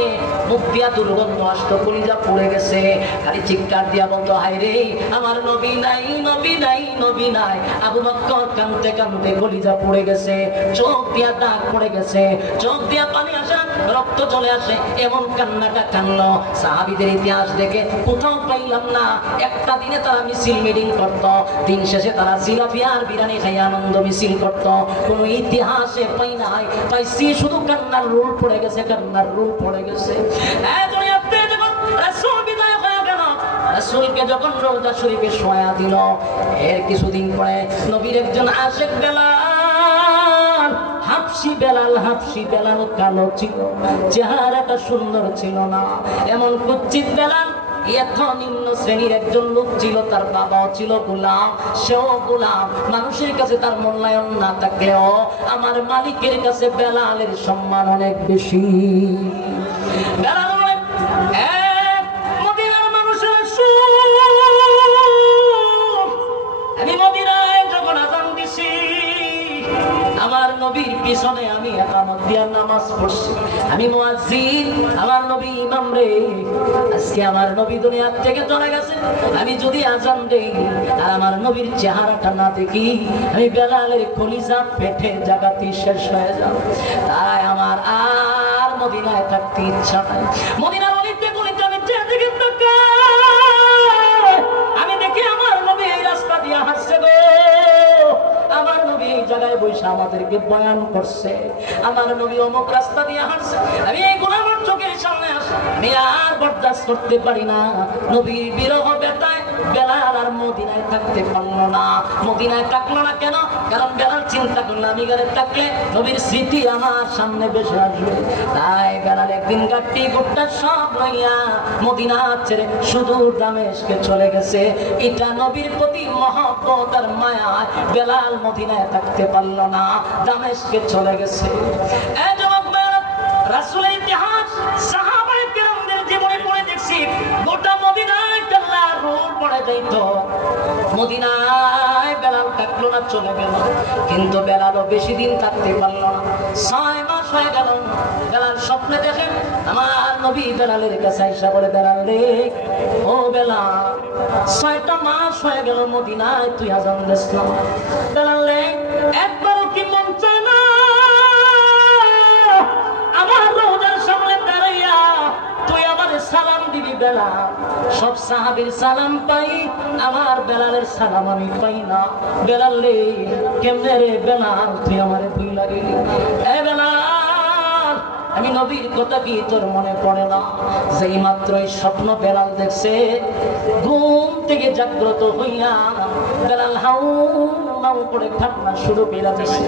মুখ দিয়া দুর্গন্ধ আসতো, কলিজা পুড়ে গেছে, খালি চিৎকার দিয়া বলতো, হায় রে আমার নবী নাই, নবী নাই, নবী নাই। আবু বকর কাঁদতে কাঁদতে কলিজা পুড়ে গেছে, চোখ দিয়া দাগ পড়ে গেছে, চোখ দিয়া পানি আসে, রক্ত চলে আসে, এমন কান্নাটা কানলো। সাহাবীদের ইতিহাস দেখে কোথাও পাইলাম না। একটা দিনে তারা মিছিল মিটিং করতো, দিন শেষে তারা জিলাপি আর বিরিয়ানি খাই আনন্দ মিছিল করতো। কোন ইতিহাসে পাই নাই, পাইছি শুধু কান্নার রোল পড়ে গেছে, কান্নার রোল পড়ে গেছে। দুনিয়াতে যখন রাসূল বিদায় হয়ে গেল, রাসূলকে যখন রওজা শরীফে শোয়া দিল, এর কিছুদিন পরে নবীর একজন আশিক বেলাল, হাবশি বেলাল, হাবশি বেলাল কালো ছিল, চেহারাটা সুন্দর ছিল না, এমন কুচ্ছিত বেলাল। এখন নিম্ন শ্রেণীর একজন লোক ছিল, তার বাবাও ছিল গোলাম, সেও গোলাম। মানুষের কাছে তার মূল্যায়ন না থাকলেও আমার মালিকের কাছে বেলালের সম্মান অনেক বেশি। বেলাল বলে, মদিনার মানুষের আমি মদিনায় যখন আযান দিছি, আমার নবীর পিছনে আমি ইকামত দিয়া নামাজ পড়ছি, আমি মুয়াজ্জিন, আমার নবী ইমাম রে। আজকে আমার নবী দুনিয়া থেকে চলে গেছে, আমি যদি আযান দেই আর আমার নবীর চেহারাটা না দেখি, আমি বেলালের কলিজা পেটে জাগাতি শেষ হয়ে যাব। তাই আমার আর মদিনায় থাকতে ইচ্ছা নাই। মদিনার অলিতে গলিতে আমি যেদিকে তাকাই, আমি দেখি আমার নবী এই রাস্তা দিয়ে হাঁটছে গো, আমার নবী এই জায়গায় বসে আমাদেরকে বয়ান করছে, আমার নবী অমুক রাস্তা দিয়ে হাঁটছে, আমি এইগুলো আমার চোখের সামনে আসে, আমি আর বরদাস্ত করতে পারি না। নবীর বিরহ বেটায় বেলাল আর মদিনায় থাকতে পারলো না। মদিনায় থাকলো না কেন? কারণ বেলাল চিন্তা করলো, আমি ঘরে থাকলে নবীর স্মৃতি আমার সামনে বেশি আসবে। তাই বেলাল একদিন গাড়ি গোটা সব লইয়া মদিনা ছেড়ে সুদূর দামেস্কে চলে গেছে। এটা নবীর প্রতি মহব্বত আর মায়া, বেলাল মদিনায় থাকতে পারলো না, দামেস্কে চলে গেছে। রাসূলের ইতিহাস, সাহাবায়ে কেরামদের জীবনে পড়ে দেখছি, গোটা মদিনায় আল্লাহর রূল পড়ে যাইতো। মদিনায় বেলাল থাকলো না, চলে গেল। কিন্তু বেলালও বেশি দিন থাকতে পারলো না, 6 মাস হয়ে গেল। বেলাল স্বপ্নে দেখেন আমার নবী বেলালের কাছে আইসা বলে, বেলাল রে, ও বেলাল, 6টা মাস হয়ে গেল মদিনায় তুই আযান দিস না। বেলাল রে, একবারও কি মন চায় না আমার রওজার সামনে দাঁড়াইয়া তুই আমাদের সালাম দিবি? বেলাল, সব সাহাবীর সালাম পাই, আমার বেলালের সালাম আমি পাই না। বেলাল রে, কেমনে রে বেলাল তুই আমারে ভুইলা গেলি? এ বেলাল, আমি নবীর কথা কি তোর মনে পড়ে না? যেই মাত্রই স্বপ্ন বেলাল দেখছে, ঘুম থেকে জাগ্রত হইয়া বেলাল হাউ মাউ করে কান্না শুরু করে দিছে।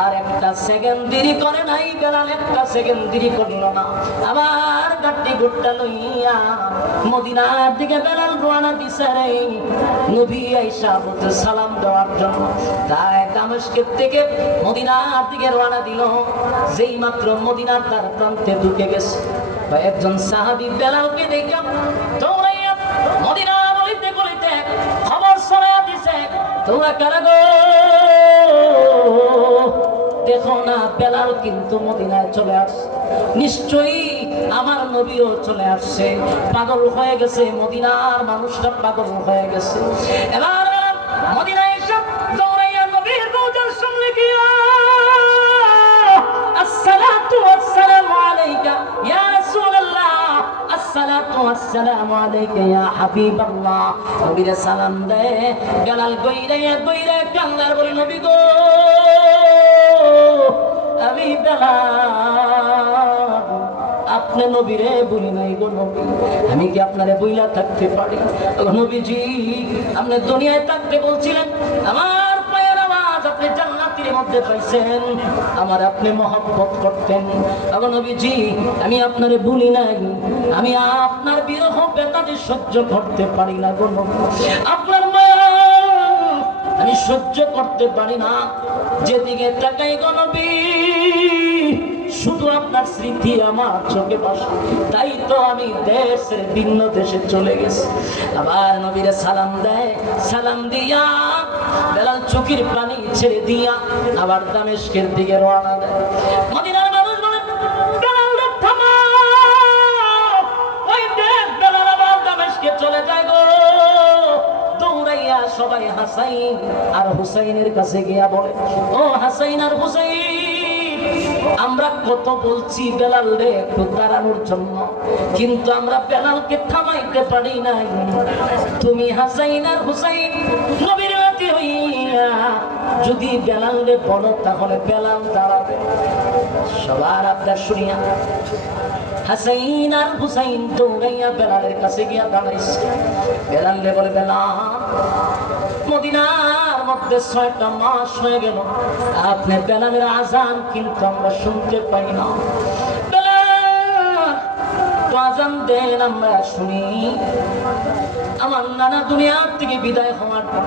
আর একটা সেকেন্ড দেরি করে নাই বেলাল, একটা সেকেন্ড দেরি করলো না। আবার গাড়ি গুট্টা লইয়া মদিনার দিকে বেলাল রওনা দিছে রে, নবী আয়েশা বলতে সালাম দেওয়ার জন্য। তাই দামেস্কের থেকে মদিনার দিকে রওনা দিল। যেই মাত্র মদিনার দ্বার প্রান্তে ঢুকে গেছে, একজন সাহাবী বেলালকে দেখে দৌড়াইয়া মদিনার গলিতে গলিতে খবর ছড়াইয়া দিছে, তোমরা কারা গো? দেখো না বেলাল কিন্তু মদিনায় চলে আসছে, নিশ্চয়ই আমার নবীও চলে আসছে। পাগল হয়ে গেছে, মদিনার মানুষরা পাগল হয়ে গেছে। এবার মদিনায় এসে দৌড়াইয়া নবীর রওজার সামনে গিয়া, আসসালাতু ওয়াসসালামু আলাইকা ইয়া রাসূল আসসালামু আলাইকা ইয়া হাবিবাল্লাহ। নবীরে সালাম দেয়। বেলাল কইরা কান্নার বলে, নবী গো আমি বেলাল, আপনি নবীরে বলি নাই গো নবী, আমি কি আপনারে বইলা থাকতে পারি? নবীজি আপনি দুনিয়ায় থাকতে বলছিলেন আমার পায়ের আওয়াজ আপনি জান্নাতের মধ্যে পাইছেন, আমার আপনি মহব্বত করতেন। নবীজি আমি আপনারে বলি নাই, আমি আপনার বিরহ বেদনা সহ্য করতে পারি না গো নবী, আপনার মায়া আমি সহ্য করতে পারি না। যেদিকে তাকাই গো নবী শুধু আপনার স্মৃতি আমার চোখে ভাসে, তাই তো আমি দেশের ভিন্ন দেশে চলে গেছি। আবার নবীরে সালাম দেয়। সালাম দিয়া বেলাল চোখের পানি ছেড়ে দিয়া আবার দামেস্কের দিকে রওনা দেয়। মদিনার মানুষ বলে, বেলাল রে থামাও। ওই দেখ বেলাল আবার দামেস্কে চলে যায় গো। দৌড়াইয়া সবাই হাসাইন আর হুসাইনের কাছে গিয়া বলে, ও হাসাইন আর হুসাইন, আমরা কত বলছি বেলাল রে একটু দাঁড়ানোর জন্য, কিন্তু আমরা বেলালকে থামাইতে পারি নাই। তুমি হাসাইন আর হুসাইন নবীর রাতে হইয়া যদি বেলাল রে বলো তাহলে বেলাল দাঁড়াবে। সবার আবদার শুনিয়া হাসাইন আর হুসাইন দৌড়াইয়া বেলালের কাছে গিয়া দাঁড়াইছে। বেলাল রে বলে, বেলাল মদিনার মধ্যে 6টা মাস হয়ে গেল আপনি বেলালের আজান কিন্তু আমরা শুনতে পাই না। বেলাল আজান দেন আমরা শুনি। আমার নানা দুনিয়া থেকে বিদায় হওয়ার পর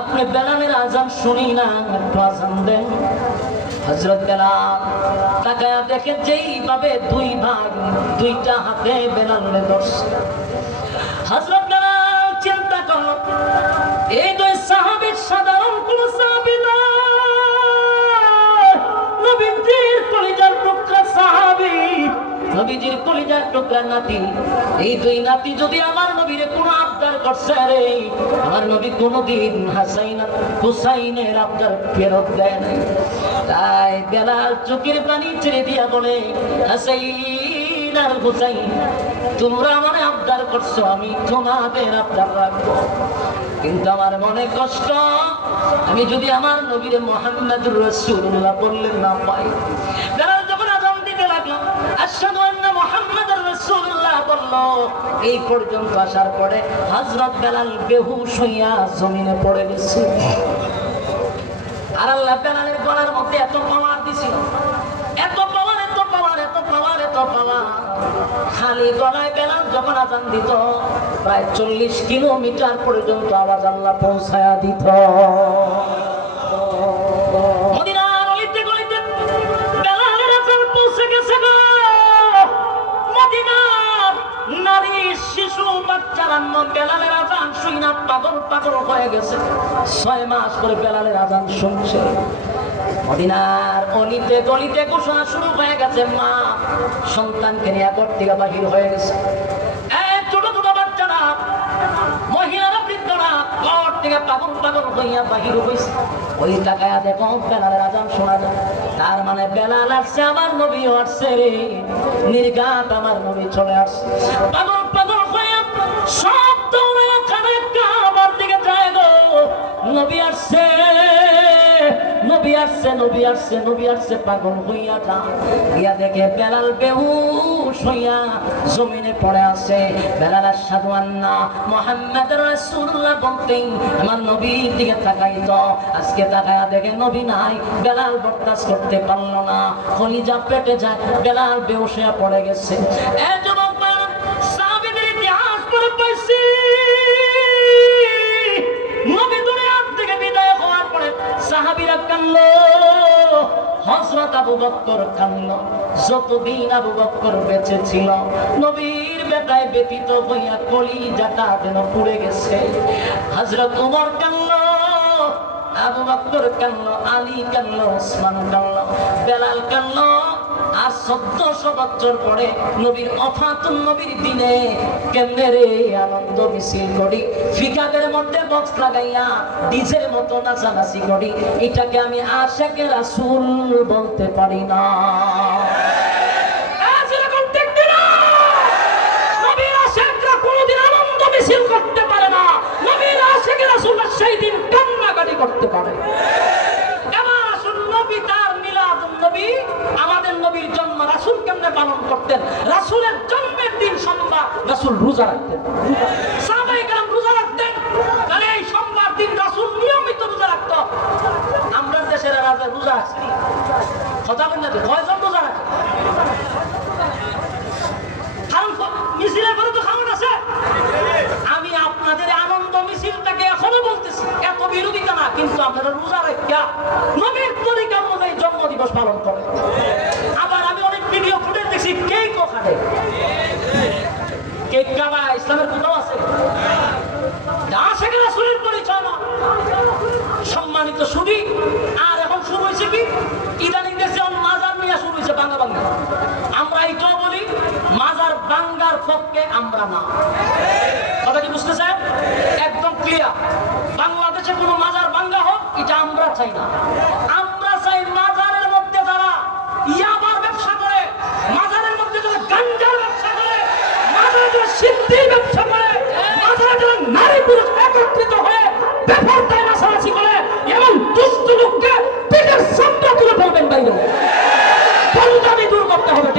আপনি বেলালের আজান শুনি না, একটু আজান দেন। হযরত বেলাল তাকায়া দেখে যেইভাবে দুই ভাই দুইটা হাতে বেলালে ধরছে। হযরত বেলাল চিন্তা করল এই দুই সাহাবী সাধারণ কোন সাহাবী না, নবীজির কলিজার টুকরা সাহাবী, নবীজির কলিজার টুকরা নাতি। এই দুই নাতি যদি আমার নবীরে কোনো আবদার করছে রে, আমার নবী কোনদিন হাসাইন হুসাইনের আবদার ফেরত দেয় নাই। তাই বেলাল চোখের পানি ছেড়ে দিয়া বলে, হাসাইন আর হুসাইন তোমরা আমার আবদার করছো, আমি তোমাদের আবদার রাখবো, কিন্তু আমার মনে কষ্ট, আমি যদি আমার নবীরে মুহাম্মদুর রাসূলুল্লাহ বললে না পাই। বেলাল যখন আযান দিতে লাগলো, আশহাদু আন্না মুহাম্মাদুর রাসূলুল্লাহ বলল, এই পর্যন্ত আসার পরে হযরত বেলাল বেহুশ হইয়া জমিনে পড়ে গেছে। আর আল্লাহ বেলালের গলার মধ্যে এত পাওয়ার দিছিল, এত পাওয়ার, এত পাওয়ার, এত পাওয়ার, এত পাওয়ার, খালি গলায় বেলাল যখন আযান দিত প্রায় 40 কিলোমিটার পর্যন্ত আওয়াজ আল্লাহ পৌঁছায়া দিত। মদিনার অলিতে গলিতে বেলালের আযান পৌঁছে গেছে গো। মদিনার নারী শিশু বাচ্চারা বেলালের আযান শুনে পাগল পাগল হয়ে গেছে। 6 মাস করে বেলালের আযান শুনছে। মদিনার অলিতে গলিতে ঘোষণা শুরু হয়ে গেছে, মা সন্তানকে নিয়ে ঘর থেকে বাহির হয়ে গেছে। ছোট ছোট বাচ্চারা, মহিলারা, বৃদ্ধরা ঘর থেকে পাগল পাগল হইয়া বাহির হয়েছে। ওই টাকায় দেখো বেলালের আযান শোনা যায়। তার মানে বেলাল আসছে, আমার নবী আসছে রে, নির্ঘাত আমার নবী চলে আসছে। পাগল পাগল হইয়া সব দৌড়ে খানে কাবার দিকে যায় গো। নবী আসছে, নবী আসছে, নবী আসছে, নবী আসছে, পাগল হইয়া যায়। গিয়া দেখে বেলাল বেহুশ হইয়া জমিনে পড়ে আছে। বেলাল আশহাদু আন্না মুহাম্মাদুর রাসূলুল্লাহ বলতেই আমার নবীর দিকে তাকাইতো। আজকে তাকায়া দেখে নবী নাই। বেলাল বরদাস্ত করতে পারল না, কলিজা পেটে যায়, বেলাল বেহুশ হইয়া পড়ে গেছে। এই যুবক সাহাবীদের ইতিহাস পড়ে পাইছি, নবী দুনিয়া থেকে বিদায় হওয়ার পরে সাহাবীরা কাঁদলো, হযরত আবু বকর কাঁদলো। যতদিন আবু বকর বেঁচে ছিল নবীর বেটায় ব্যতীত হইয়া কলিজাটা যেন পুড়ে গেছে। হযরত ওমর কাঁদলো, আবু বকর কাঁদলো, আলী কাঁদলো, ওসমান কাঁদলো, বেলাল কাঁদলো। আর 1400 বছর পরে নবীর ওফাতুন নবীর দিনে কেমনে রে আনন্দ মিছিল করি, ফিকাদের মধ্যে বক্স লাগাইয়া ডিজের মতো নাচানাচি করি, এটাকে আমি আশিকে রাসূল বলতে পারি না। নবীর আশিকরা কোন করতে পারে না, নবীর আশিকের রাসূলরা সেই দিন কান্নাকাটি করতে পারে। এবার আসুন, নবী তার মিলাদুন নবী, আমাদের নবীর জন্ম রাসূল কেমনে পালন করতেন? রাসূলের জন্মের দিন সোমবার রাসূল রোজা রাখতেন, সাহাবায়ে কেরাম রোজা রাখতেন। তাহলে এই সোমবার দিন রাসূল নিয়মিত রোজা রাখতো। আমরা দেশের রাজা রোজা আছে কথা বলেন না, কয়জন রোজা রাখে? মিছিলের পরে তো খাওয়ান আছে। আমি আপনাদের আনন্দ মিছিলটাকে এখনো বলতেছি, এত বিরোধিতা না, কিন্তু আপনারা রোজা রাখা নবীর তরিকা অনুযায়ী জন্মদিবস পালন করে। আবার আমি অনেক ভিডিও ফুটেজ দেখছি কেকও খায়, কেক খাওয়া ইসলামের কোথাও আছে? আশিক রাসূলের পরিচয় না। সম্মানিত সুধী, আর এখন শুরু হয়েছে কি, ইদানিং দেশে মাজার নিয়ে শুরু হয়েছে বাংলা বাংলা। আমরা এইটাও বলি, মাজার বাঙ্গার পক্ষে আমরা না। কথা কি বুঝতেছেন? একদম ক্লিয়ার। বাংলাদেশে কোনো মাজার বাঙ্গা হোক, এটা আমরা চাই না। আমরা চাই মাজারের মধ্যে যারা ইয়াবার ব্যবসা করে, মাজারের মধ্যে যারা গাঞ্জার ব্যবসা করে, মাজারে যারা সিদ্ধির ব্যবসা করে, মাজারে যারা নারী পুরুষ একত্রিত হয়ে বেপরদায় নাচানাচি করে, এমন দুষ্ট লোককে পিঠের সামনে তুলে ফেলবেন বাইরে। পঞ্জাবি দূর করতে হবে।